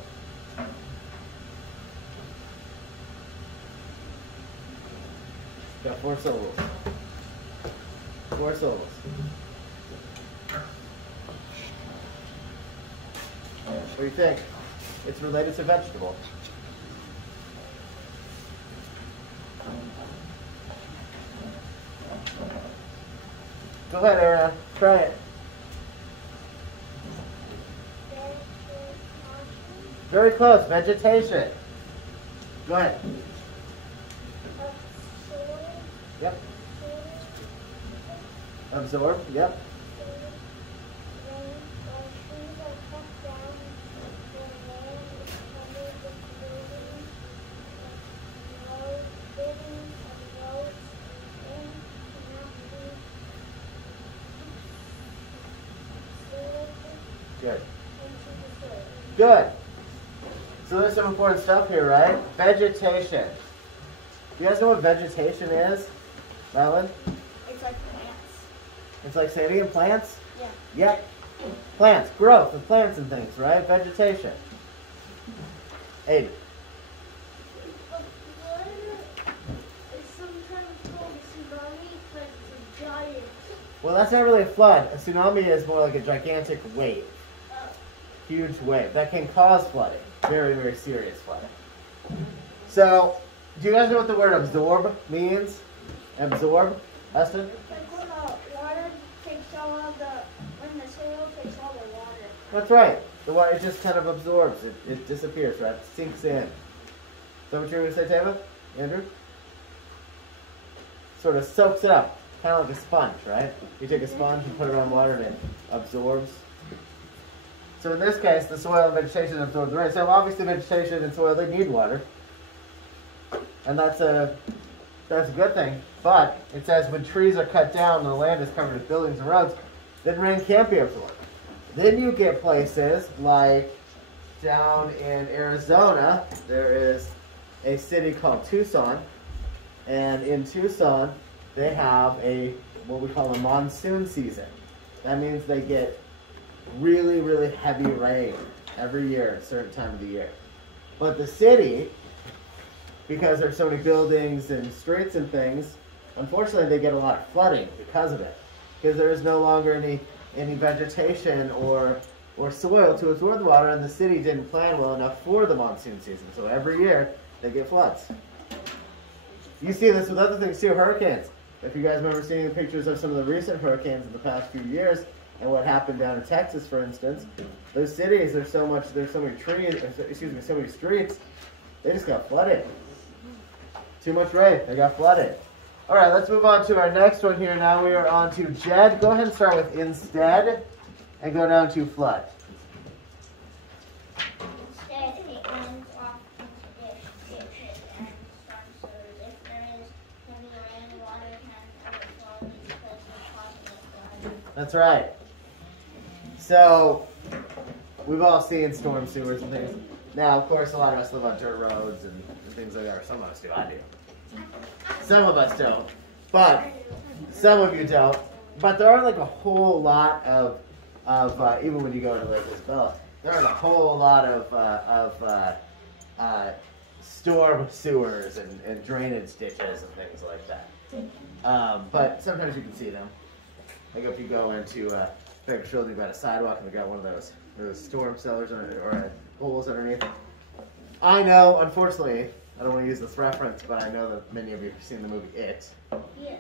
Got 4 syllables. 4 syllables. What do you think? It's related to vegetable. Go ahead, Aaron. Try it. Very close. Vegetation. Go ahead. Yep. Absorb, yep. Good. Good. So there's some important stuff here, right? Vegetation. You guys know what vegetation is, Madeline? It's like plants. It's like say it again, plants? Yeah. Yeah. Plants, growth of plants and things, right? Vegetation. Aiden. It's sometimes called a tsunami because it's a giant. Well, that's not really a flood. A tsunami is more like a gigantic wave. Huge wave that can cause flooding. Very, very serious flooding. So, do you guys know what the word absorb means? Absorb? Austin? Like when the water takes all of the, when the soil takes all the water. That's right. The water, it just kind of absorbs. It disappears, right? It sinks in. Is that what you were going to say, Tava? Andrew? Sort of soaks it up. Kind of like a sponge, right? You take a sponge and put it on water and it absorbs. So in this case, the soil and vegetation absorb the rain. So obviously vegetation and soil, they need water. And that's a good thing. But it says when trees are cut down and the land is covered with buildings and roads, then rain can't be absorbed. Then you get places like down in Arizona, there is a city called Tucson. And in Tucson, they have what we call a monsoon season. That means they get really, really heavy rain every year at a certain time of the year. But the city, because there's so many buildings and streets and things, unfortunately they get a lot of flooding because of it. Because there is no longer any vegetation or soil to absorb the water, and the city didn't plan well enough for the monsoon season. So every year they get floods. You see this with other things too, hurricanes. If you guys remember seeing the pictures of some of the recent hurricanes in the past few years, and what happened down in Texas, for instance, those cities, there's so many trees, so many streets, they just got flooded. Too much rain, they got flooded. All right, let's move on to our next one here. Now we are on to Jed. Go ahead and start with instead, and go down to flood. Instead, it ends off into ditches and storm sewers. If there is heavy rain, water can overflow because of causing a flood. That's right. So, we've all seen storm sewers and things. Now, of course, a lot of us live on dirt roads and things like that, or some of us do. I do. Some of us don't. But, some of you don't. But there aren't like a whole lot of even when you go to Lake Isabella, there aren't a whole lot of storm sewers and drainage ditches and things like that. But sometimes you can see them. Like if you go into Baker Shielding by the sidewalk and they got one of those storm cellars or holes underneath. I know, unfortunately, I don't want to use this reference, but I know that many of you have seen the movie It. Yes.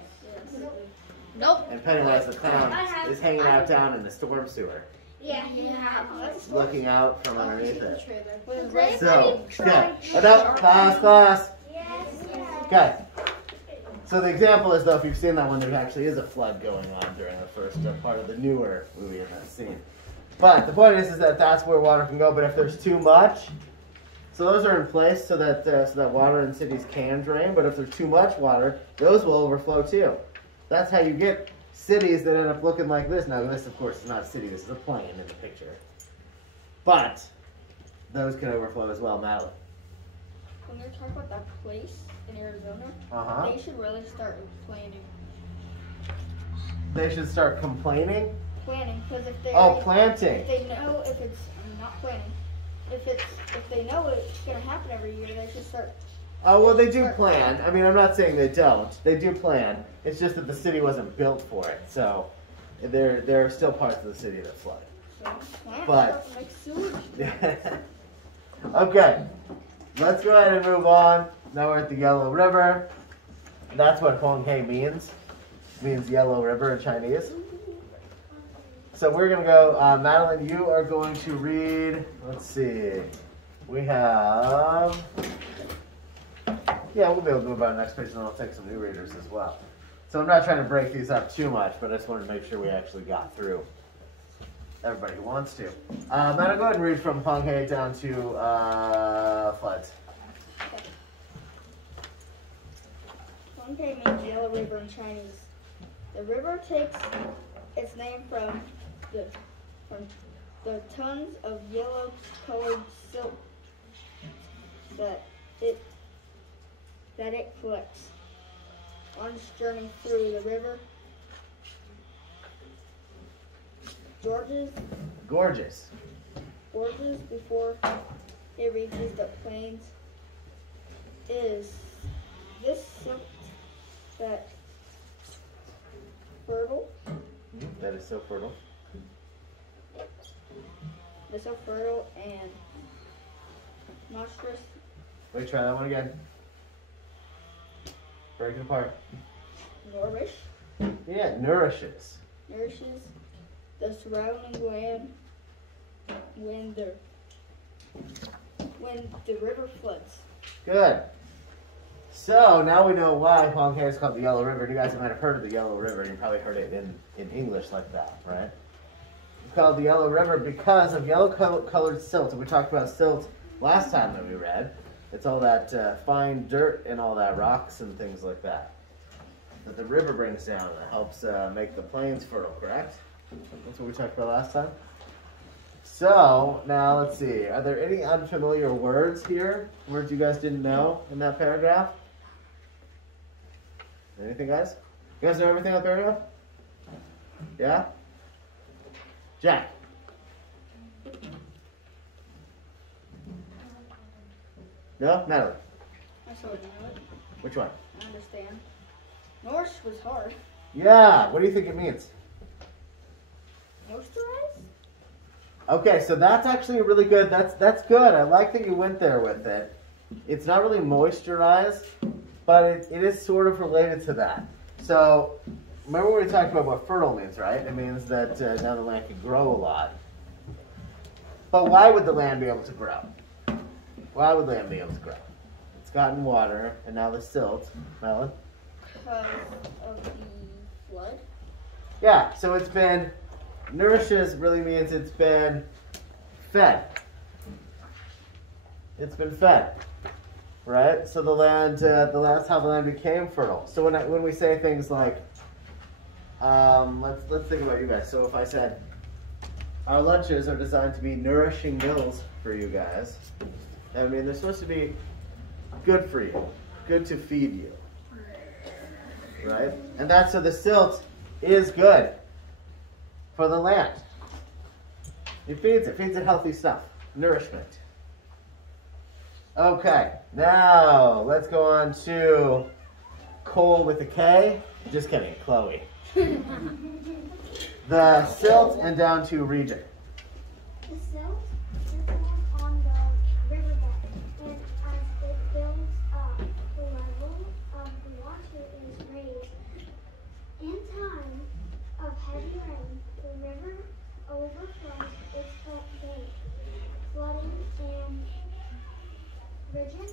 Nope. And Pennywise the Clown is hanging out down in the storm sewer, Yeah, yeah. looking out from underneath it. Right. So, okay. Enough. Class. Yes, yes. Okay. So the example is, though, if you've seen that one, there actually is a flood going on during the first part of the newer movie in that scene. But the point is that that's where water can go. But if there's too much, so those are in place so that water in cities can drain. But if there's too much water, those will overflow too. That's how you get cities that end up looking like this. Now, this, of course, is not a city. This is a plane in the picture. But those can overflow as well, Madeline. When they're talking about that place in Arizona, Uh-huh. they should really start planning. They should start complaining. Planning, because if they Planting. if they know if it's not planning, if they know it's gonna happen every year, they should start. Oh, well, they do plan. I mean, I'm not saying they don't. They do plan. It's just that the city wasn't built for it. So there are still parts of the city that flood. So plan But- stuff like sewage. Okay. Let's go ahead and move on. Now we're at the Yellow River. That's what Honghe means. It means Yellow River in Chinese. So we're going to go, Madeline, you are going to read, let's see, we have, yeah, we'll be able to move on to the next page and then I'll take some new readers as well. So I'm not trying to break these up too much, but I just wanted to make sure we actually got through everybody who wants to. Now go ahead and read from Penghe down to floods. Penghe means yellow river in Chinese. The river takes its name from the tons of yellow-colored silt that it collects on its journey through the river. Gorgeous. Before it reaches the plains. Is this silt that fertile? That is so fertile. They're so fertile and monstrous. Wait, try that one again. Break it apart. Nourish. Yeah, nourishes. Nourishes the surrounding land when the river floods. Good. So now we know why Penghe is called the Yellow River. You guys might have heard of the Yellow River. You probably heard it in English like that, right? It's called the Yellow River because of yellow-colored silt. And we talked about silt last time that we read. It's all that fine dirt and all that rocks and things like that that the river brings down that helps make the plains fertile, correct? That's what we talked about last time. So now let's see. Are there any unfamiliar words here? Words you guys didn't know in that paragraph? Anything, guys? You guys know everything in the paragraph? Yeah? Jack? No? Natalie? I sort of know it. Which one? I understand. Nourish was hard. Yeah. What do you think it means? Moisturize? Okay, so that's actually really good. That's good. I like that you went there with it. It's not really moisturize, but it is sort of related to that. So remember when we talked about what fertile means, right? It means that now the land can grow a lot. But why would the land be able to grow? Why would land be able to grow? It's gotten water, and now the silt. Melon? Because of the flood. Yeah, so it's been, nourishes really means it's been fed. It's been fed, right? So that's how the land became fertile. So when we say things like, let's think about you guys. So if I said, our lunches are designed to be nourishing meals for you guys, I mean, they're supposed to be good for you, good to feed you, right? And that's so the silt is good for the land. It feeds it healthy stuff, nourishment. Okay, now let's go on to Cole with a K. Just kidding, Chloe. The silt and down to region. The silt is on the riverbed, and as it builds up, the level of the water is raised. In time of heavy rain, the river overflows its bank, flooding and region.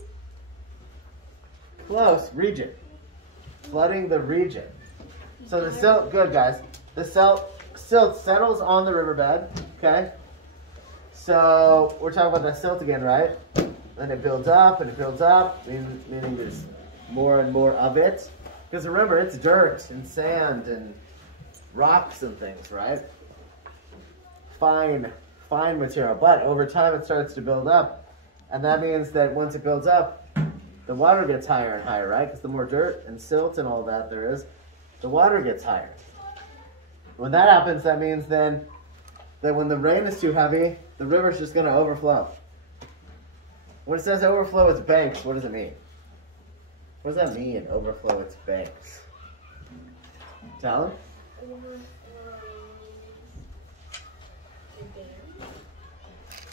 Close, region. Flooding the region. So the silt, good guys. The silt settles on the riverbed, okay? So we're talking about that silt again, right? And it builds up and it builds up, meaning there's more and more of it. Because remember, it's dirt and sand and rocks and things, right? Fine material. But over time it starts to build up. And that means that once it builds up, the water gets higher and higher, right? Because the more dirt and silt and all that there is, the water gets higher. When that happens, that means then that when the rain is too heavy, the river's just going to overflow. When it says overflow its banks, what does it mean? What does that mean, overflow its banks? Talon?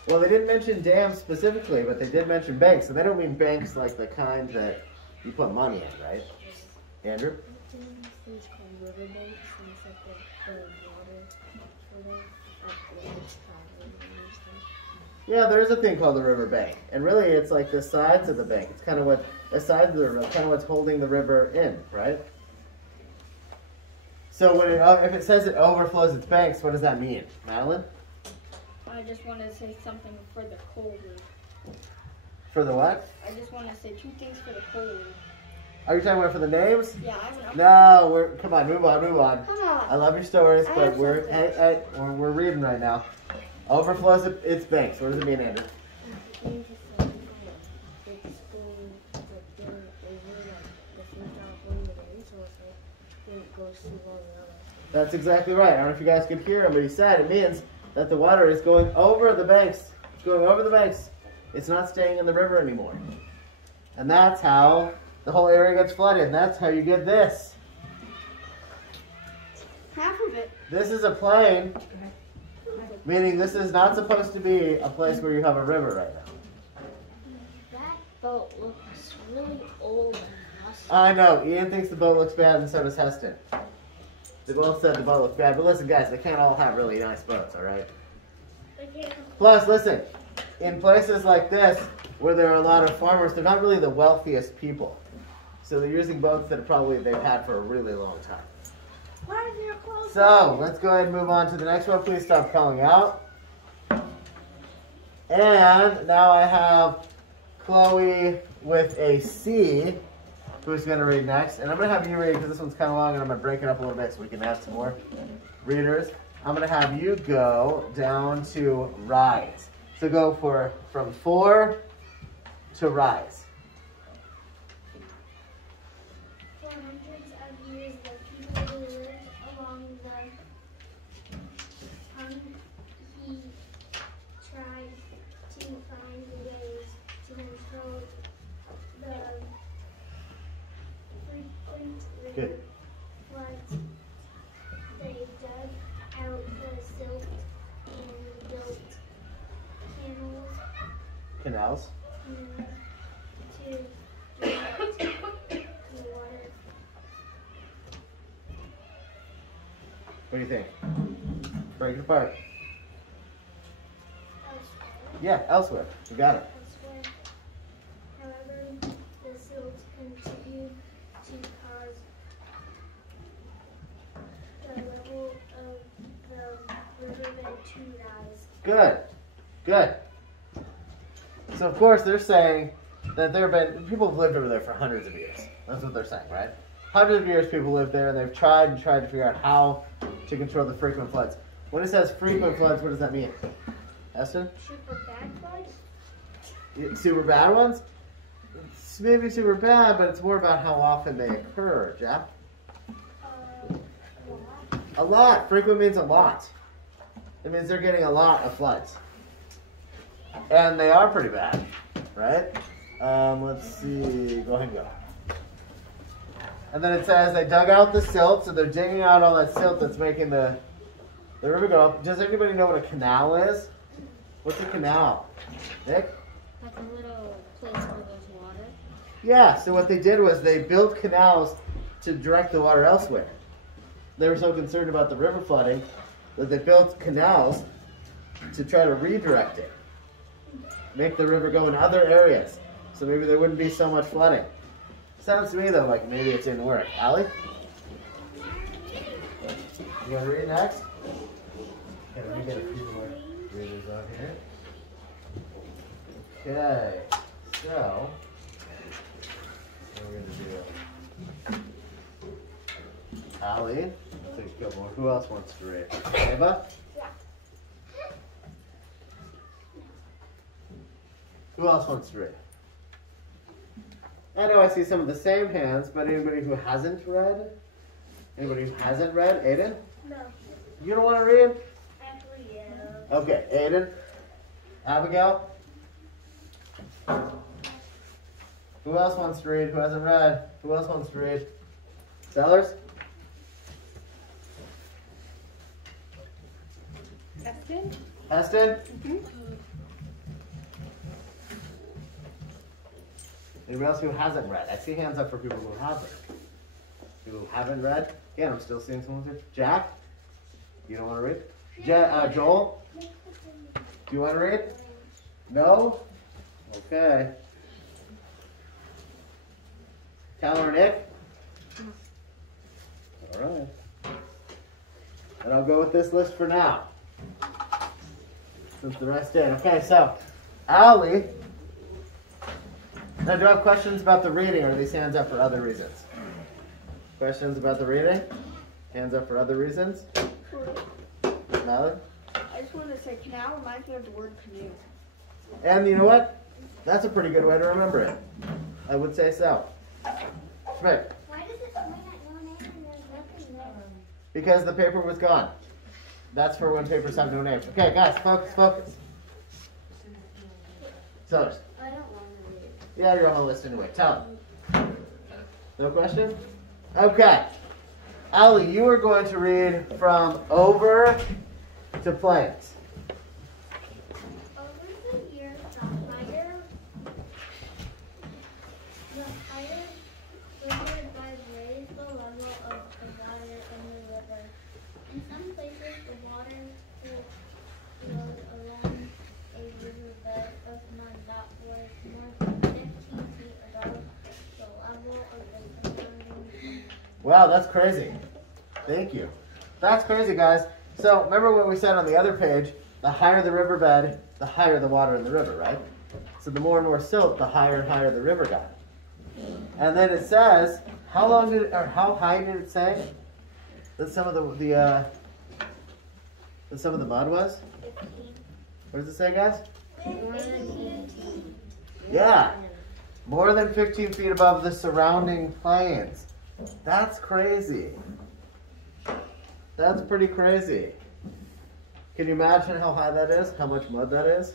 Well, they didn't mention dams specifically, but they did mention banks. And they don't mean banks like the kind that you put money in, right? Andrew? It's called river banks, and it's like the water for them, like Yeah, there is a thing called the river bank. And really, it's like the sides of the bank. It's kind of what, the sides of the river, kind of what's holding the river in, right? So when if it says it overflows its banks, what does that mean, Madeline? I just want to say something for the cold word. For the what? I just want to say two things for the cold word. Are you talking about for the names? Yeah, I have an No, come on, move on. Come on. I love your stories, I but have something. we're reading right now. Overflows its banks. What does it mean, Andrew? It means it's like it's going like going over like the things not going away, so it's like when it goes through all the other. That's exactly right. I don't know if you guys could hear him, but he said it means that the water is going over the banks. It's going over the banks. It's not staying in the river anymore. And that's how the whole area gets flooded. And that's how you get this. Half of it. This is a plain, meaning this is not supposed to be a place where you have a river right now. That boat looks really old and rusty. I know. Ian thinks the boat looks bad, and so does Heston. They both said the boat looks bad. But listen, guys, they can't all have really nice boats, all right? Plus, listen, in places like this, where there are a lot of farmers, they're not really the wealthiest people. So they're using boats that they've had for a really long time. Why is your clothes? So, let's go ahead and move on to the next one. Please stop calling out. And now I have Chloe with a C, who's going to read next. And I'm going to have you read because this one's kind of long, and I'm going to break it up a little bit so we can have some more readers. I'm going to have you go down to rise. So go from 4 to rise. For hundreds of years, the people who lived along the he tried to find ways to control the frequent Good. floods. They dug out the silt and built Canals. to direct the water. What do you think? Break it apart. Elsewhere. Yeah, elsewhere. You got it. Elsewhere. However, the silt continued to cause the level of the riverbed to rise. Good. Good. So, of course, they're saying that people have lived over there for hundreds of years. That's what they're saying, right? Hundreds of years people lived there, and they've tried to figure out how to control the frequent floods. When it says frequent floods, what does that mean? Esther? Super bad floods? Super bad ones? It's maybe super bad, but it's more about how often they occur, Jeff. A lot. Frequent means a lot. It means they're getting a lot of floods. And they are pretty bad, right? Let's see. Go ahead and go. And then it says they dug out the silt, so they're digging out all that silt that's making the river go up. Does anybody know what a canal is? What's a canal? Nick? Like a little place where there's water. Yeah, so what they did was they built canals to direct the water elsewhere. They were so concerned about the river flooding that they built canals to try to redirect it. Make the river go in other areas. So maybe there wouldn't be so much flooding. Sounds to me though like maybe it didn't work. Allie? You want to read next? Okay, let me get a few more readers on here. Okay, so we're going to do Allie. I'll take a couple more. Who else wants to read? Eva? Who else wants to read? I know I see some of the same hands, but anybody who hasn't read? Anybody who hasn't read? Aiden? No. You don't want to read? Actually, yeah. Okay, Aiden? Abigail? Who else wants to read? Who hasn't read? Who else wants to read? Sellers? Heston? Heston? Anybody else who hasn't read? I see hands up for people who haven't. People who haven't read? Yeah, I'm still seeing someone here. Jack? You don't want to read? Joel? Do you want to read? No? Okay. Tyler and Nick? All right. with this list for now. Since the rest did. Okay, so, Allie. Now, do I have questions about the reading, or are these hands up for other reasons? Questions about the reading? Hands up for other reasons? Natalie? I just wanted to say, canal reminds me of the word canoe. And you know what? That's a pretty good way to remember it. I would say so. Right. Why does it point at no name and there's nothing there? Because the paper was gone. That's for when papers have no names. Okay, guys, focus, focus. So, I don't want to read it. yeah, you're on the list anyway. Tell them. No question? Okay. Allie, you are going to read from over to plains. Over the years, the higher river dives raised the level of the water in the river. In some places, the water flowed along a riverbed of mud that was more than 15 feet above the level of the surrounding. Wow, that's crazy. Thank you. That's crazy, guys. So remember what we said on the other page, the higher the riverbed, the higher the water in the river, right? So the more and more silt, the higher and higher the river got. And then it says, how high did it say that some of that some of the mud was? 15. What does it say, guys? 15. Yeah. More than 15 feet above the surrounding plains. That's crazy. That's pretty crazy. Can you imagine how high that is? How much mud that is?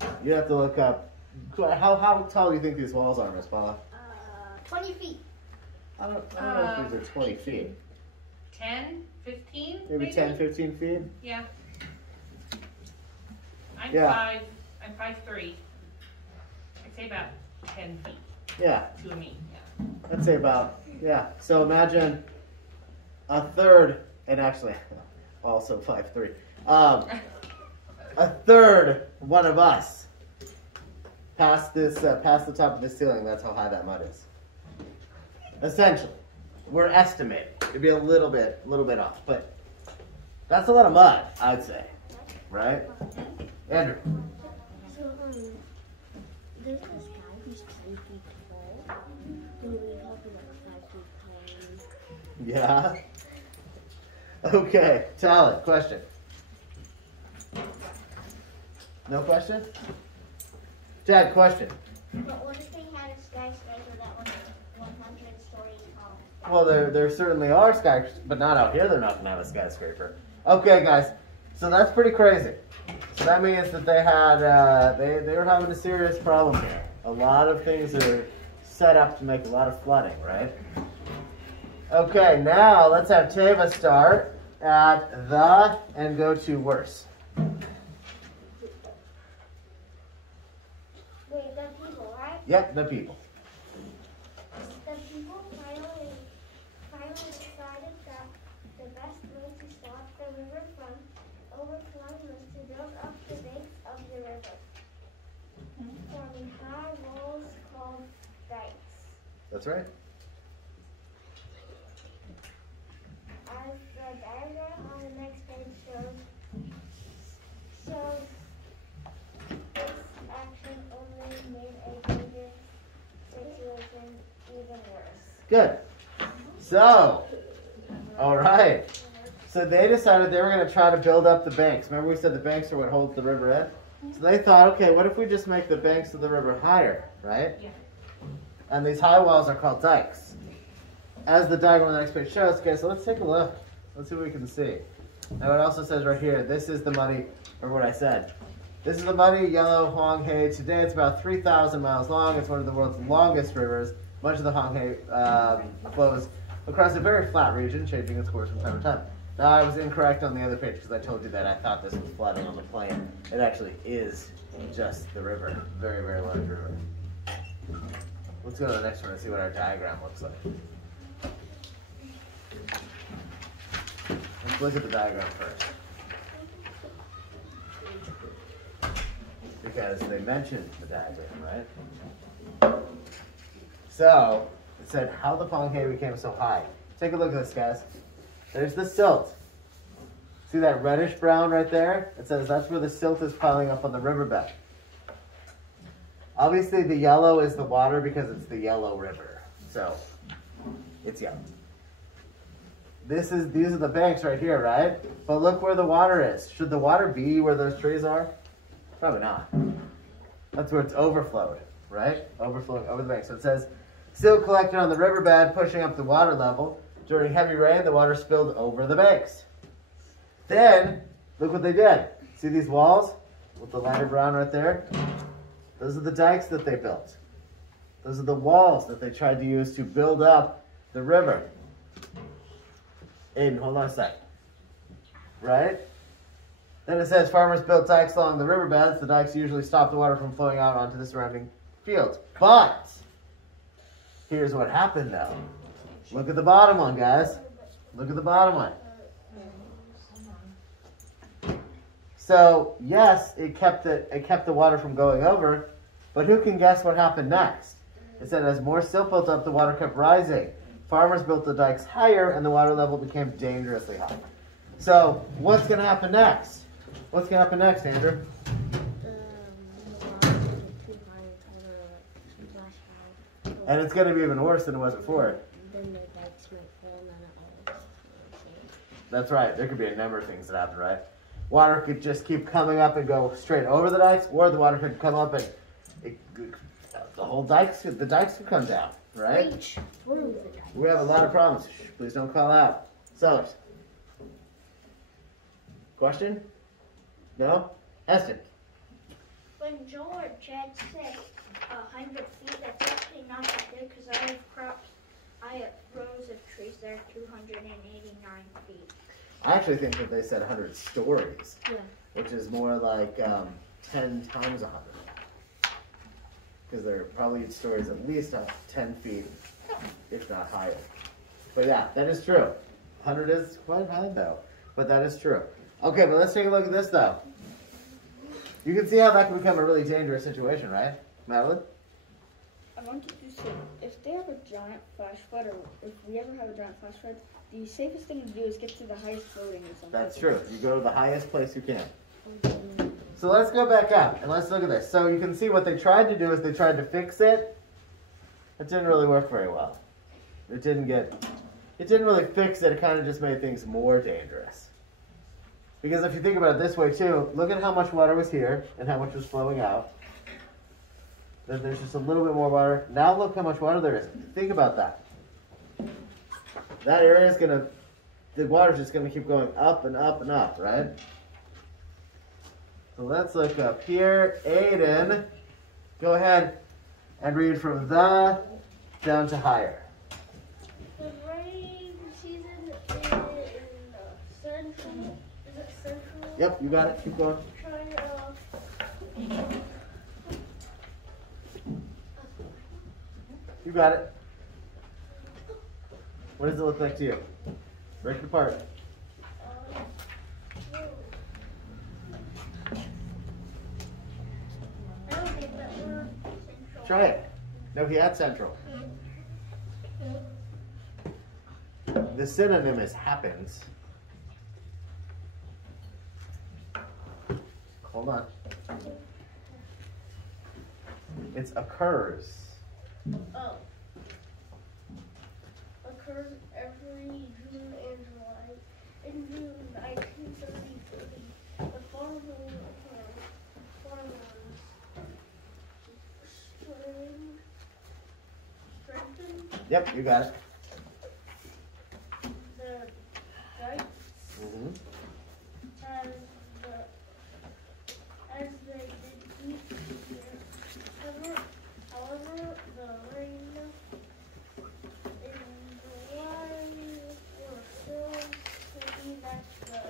No. You have to look up. How tall do you think these walls are, Miss Paula? 20 feet. I don't know if these are 20 feet. 10, 15? Maybe 10, 15 feet? Yeah. I'm Yeah. I'm 5'3". I'd say about 10 feet Yeah, to me. Yeah. I'd say about, yeah. So imagine a third, and actually also 5'3". A third one of us past the top of the ceiling. That's how high that mud is. Essentially, we're estimating. It'd be a little bit off, but that's a lot of mud, I'd say, right? Andrew. So, there's this guy who's 10 feet tall. And we talk about 5 feet tall. Yeah. Okay, Talent, question. No question? Chad, question. But what if they had a skyscraper that was 100 stories tall? Well, there certainly are skyscrapers, but not out here. They're not going to have a skyscraper. Okay, guys. So that's pretty crazy. So that means that they had they were having a serious problem here. A lot of things are set up to make a lot of flooding, right? Okay, now let's have Teva start at the and go to worse. Wait, the people, right? Yep, the people. The people finally decided that the best way to stop the river from overflowing was to build up the banks of the river, forming high walls called dikes. That's right. As the diagram on the next page shows this action only made a dangerous situation even worse. Good. So, all right. So they decided they were going to try to build up the banks. Remember we said the banks are what holds the river in? So they thought, okay, what if we just make the banks of the river higher, right? Yeah. And these high walls are called dikes. As the diagram on the next page shows, okay, so let's take a look. Let's see what we can see. Now it also says right here, this is the muddy, or what I said. This is the muddy yellow Hwanghae. Today it's about 3,000 miles long. It's one of the world's longest rivers. Much of the Hwanghae flows across a very flat region, changing its course from time to time. Now I was incorrect on the other page because I told you that I thought this was flooding on the plain. It actually is just the river. Very, very large river. Let's go to the next one and see what our diagram looks like. Let's look at the diagram first. Because they mentioned the diagram, right? So, it said how the Hwanghae became so high. Take a look at this, guys. There's the silt. See that reddish brown right there? It says that's where the silt is piling up on the riverbed. Obviously the yellow is the water because it's the yellow river. So it's yellow. These are the banks right here, right? But look where the water is. Should the water be where those trees are? Probably not. That's where it's overflowed, right? Overflowing over the bank. So it says, silt collected on the riverbed, pushing up the water level. During heavy rain, the water spilled over the banks. Then, look what they did. See these walls with the lighter brown right there? Those are the dikes that they built. Those are the walls that they tried to use to build up the river. Aiden, hold on a sec. Right? Then it says farmers built dikes along the riverbeds. The dikes usually stop the water from flowing out onto the surrounding fields. But here's what happened though. Look at the bottom one, guys. Look at the bottom one. So yes, it kept the water from going over, but who can guess what happened next? It said as more silt built up, the water kept rising. Farmers built the dikes higher, and the water level became dangerously high. So what's going to happen next? What's going to happen next, Andrew? And it's going to be even worse than it was before. Then the dikes might fall and then it all. That's right. There could be a number of things that happen, right? Water could just keep coming up and go straight over the dikes, or the water could come up and the dikes could come down, right? Reach through the dikes. We have a lot of problems. Shh, please don't call out. Sellers. Question? No? Eston. When Joel or Chad said 100 feet, that's actually not that good because I have rows of trees that are 289 feet. I actually think that they said 100 stories, Yeah. which is more like 10 times 100. Because they're probably stories at least 10 feet, if not higher. But yeah, that is true. 100 is quite high though, but that is true. Okay, but let's take a look at this though. You can see how that can become a really dangerous situation, right, Madeline? I wanted to say, if they have a giant flash flood, or if we ever have a giant flash flood, the safest thing to do is get to the highest building or something. That's true. You go to the highest place you can. So let's go back up and let's look at this. So you can see what they tried to do is they tried to fix it. It didn't really work very well. It didn't really fix it. It kind of just made things more dangerous. Because if you think about it this way too, look at how much water was here and how much was flowing out. Then there's just a little bit more water. Now look how much water there is. Think about that. That area is the water's just gonna keep going up and up and up, right? So let's look up here. Aiden, go ahead and read from the down to higher. The rain season is central. Is it central? Yep, you got it. Keep going. You got it. What does it look like to you? Break it apart. I don't get that word. Central. Try it. No, he had central. The synonym is happens. Hold on. It's occurs. Oh. Occurs every June and July. In June 1933, the farmers strengthened Yep, you got it. the dikes as they did each year. However, the rain in July were still heavy that the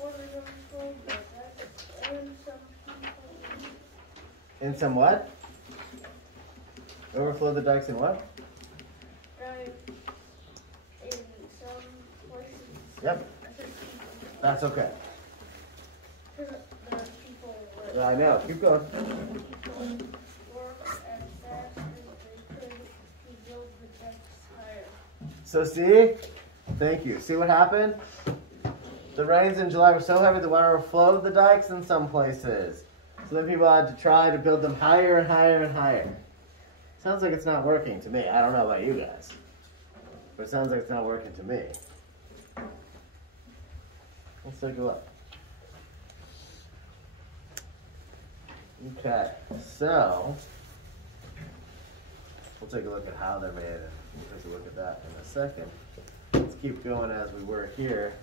water overflowed the dikes and some people In some what? Overflow the dikes in what? died in some places. Yep, that's okay. The people were I know, keep going. work as fast as they could to build the dikes higher. So see, Thank you. See what happened? The rains in July were so heavy the water overflowed the dikes in some places. So then people had to try to build them higher and higher and higher. Sounds like it's not working to me. I don't know about you guys. But it sounds like it's not working to me. Let's take a look. Okay, so we'll take a look at how they're made and we'll take a look at that in a second. Let's keep going as we were here.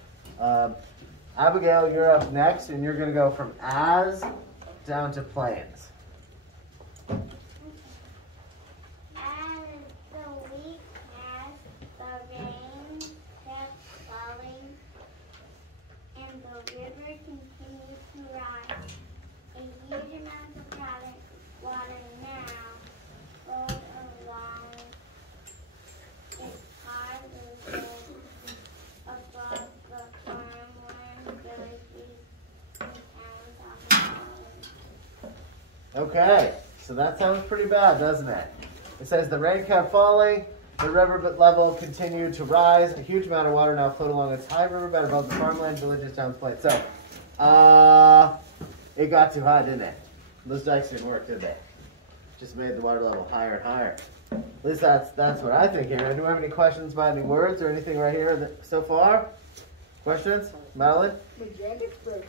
Abigail, you're up next and you're going to go from as down to plains. As the week passed, the rain kept falling, and the river continued to rise. A huge amount of water now flowed along its high river above the farmland villages and towns on the island. Okay, so that sounds pretty bad, doesn't it? It says the rain kept falling, the river level continued to rise, a huge amount of water now flowed along its high riverbed above the farmland, villages, towns, plains. So, it got too high, didn't it? Those dikes didn't work, did they? Just made the water level higher and higher. At least that's what I think here. Do we have any questions about any words or anything right here so far? Questions? Madeline? My jacket's broken.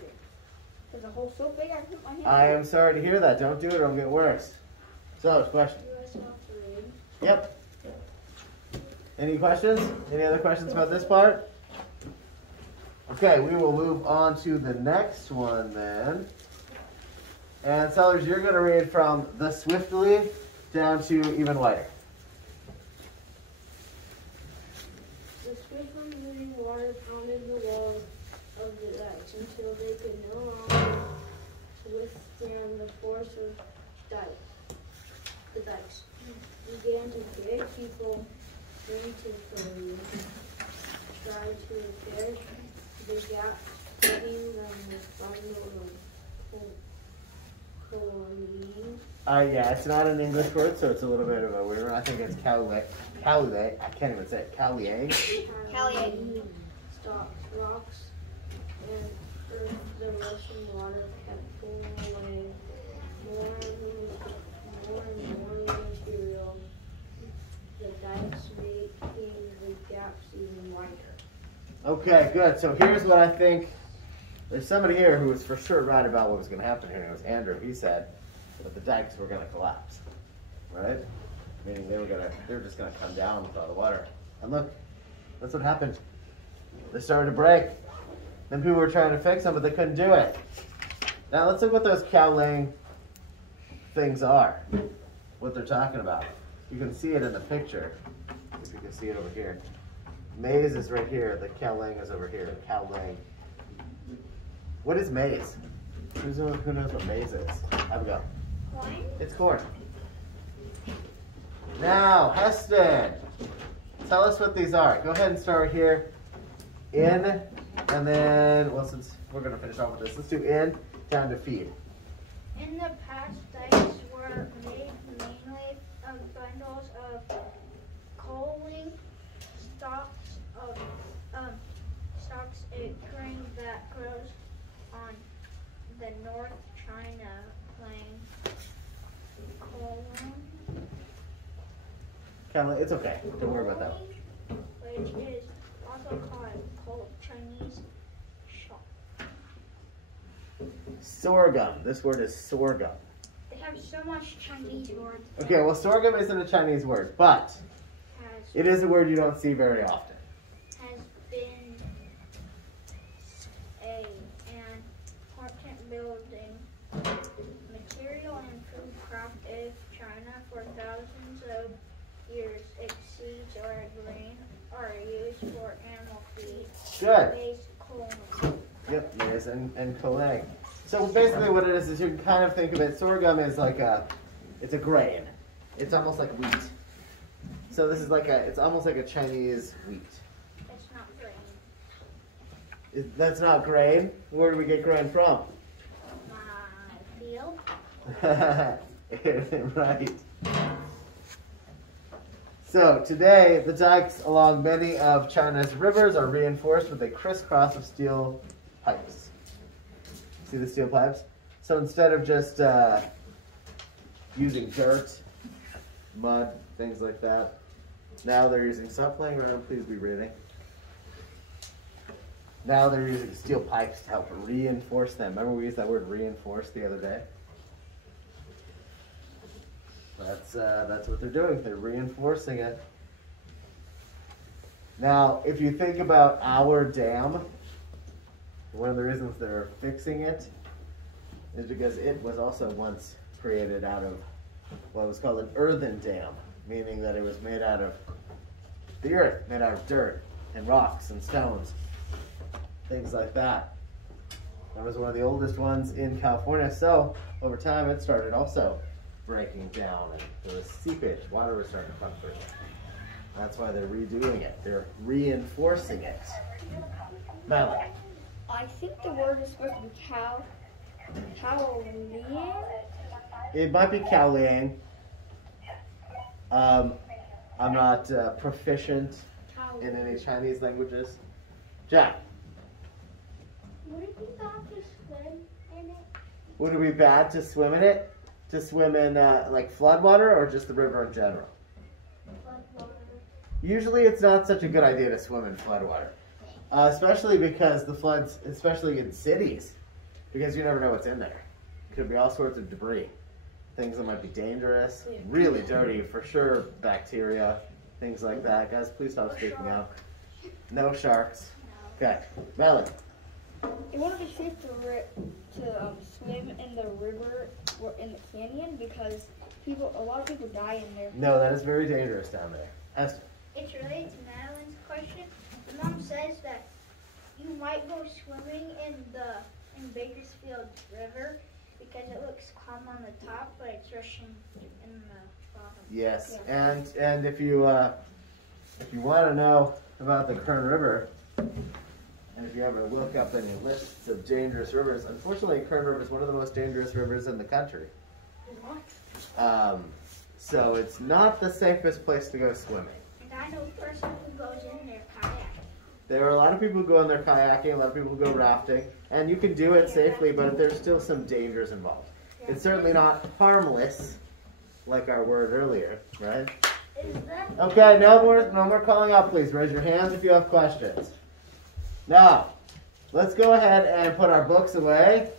There's a hole so big I put my hand. I am sorry to hear that. Don't do it or it'll get worse. So, question. Yep. Any questions? Any other questions about this part? Okay, we will move on to the next one then. And Sellers, you're going to read from the swiftly down to even wider. The swiftly moving water pounded the walls of the dikes until they could no longer withstand the force of the dikes began to dig. People frantically tried to repair the gap, filling them with bundles of chlorine. Yeah, it's not an English word, so it's a little bit of a weird one. I think it's Calais. I can't even say it. Calais. Stopped rocks and earth. The rushing water kept pulling away more and more material. The dikes making the gaps even wider. Okay, good. So here's what I think. There's somebody here who was for sure right about what was going to happen here. It was Andrew. He said that the dikes were going to collapse, right? Meaning they were just going to come down with all the water. And look, that's what happened. They started to break. Then people were trying to fix them, but they couldn't do it. Now let's look what those cow laying things are. What they're talking about. You can see it in the picture. If you can see it over here. Maize is right here. The cow laying is over here. The cow laying. What is maize? Who knows what maize is? Have a go. Corn? It's corn. Now, Heston, tell us what these are. Go ahead and start here. In, and then, well, since we're going to finish off with this, let's do in, down to feed. In the past, dikes were made mainly of bundles of coaling stalks, a grain that grows on the North China plain. Kinda, it's okay. Don't worry about that. Which is also called Chinese shop. Sorghum. This word is sorghum. They have so much Chinese words. Okay, well, sorghum isn't a Chinese word, but it is a word you don't see very often. Has been an important building material and food crop of China for thousands of years. Its seeds or grain are used for animal feed. Good. Maize, corn. Yep, maize and kolang. So basically what it is you can kind of think of it, sorghum is like it's a grain. It's almost like wheat. So this is it's almost like a Chinese wheat. It's not grain. That's not grain? Where do we get grain from? My field. Right. So today, the dikes along many of China's rivers are reinforced with a crisscross of steel pipes. See the steel pipes? So instead of just using dirt, mud, things like that, now they're using, stop playing around, please be reading. Now they're using steel pipes to help reinforce them. Remember we used that word reinforce the other day? That's what they're doing. They're reinforcing it. Now, if you think about our dam, one of the reasons they're fixing it is because it was also once created out of what was called an earthen dam, meaning that it was made out of the earth, made out of dirt and rocks and stones, things like that. That was one of the oldest ones in California. So over time, it started also breaking down, and there was seepage. Water was starting to come through. That's why they're redoing it. They're reinforcing it. Melanie. I think the word is supposed to be Cowlian. It might be Cowlian. I'm not proficient in any Chinese languages. Jack. Would it be bad to swim in it? Would it be bad to swim in it? To swim in like floodwater or just the river in general? Floodwater. Usually it's not such a good idea to swim in floodwater. Especially because the floods, especially in cities, because you never know what's in there. Could be all sorts of debris. Things that might be dangerous, really dirty, for sure, bacteria, things like that. Guys, please stop speaking out. No sharks. Okay, Melanie. It wouldn't be safe to swim in the river or in the canyon because a lot of people die in there. No, that is very dangerous down there. Esther. It's related to Madeline's question. My mom says that you might go swimming in Bakersfield River because it looks calm on the top, but it's rushing in the bottom. Yes, and if you want to know about the Kern River, and if you ever look up any lists of dangerous rivers, unfortunately, Kern River is one of the most dangerous rivers in the country. So it's not the safest place to go swimming. And I know a person who goes in there kayaking. There are a lot of people who go in there kayaking, a lot of people who go rafting, and you can do it safely, but there's still some dangers involved. It's certainly not harmless, like our word earlier, right? Is that Okay, no more calling out, please. Raise your hands if you have questions. Now, let's go ahead and put our books away.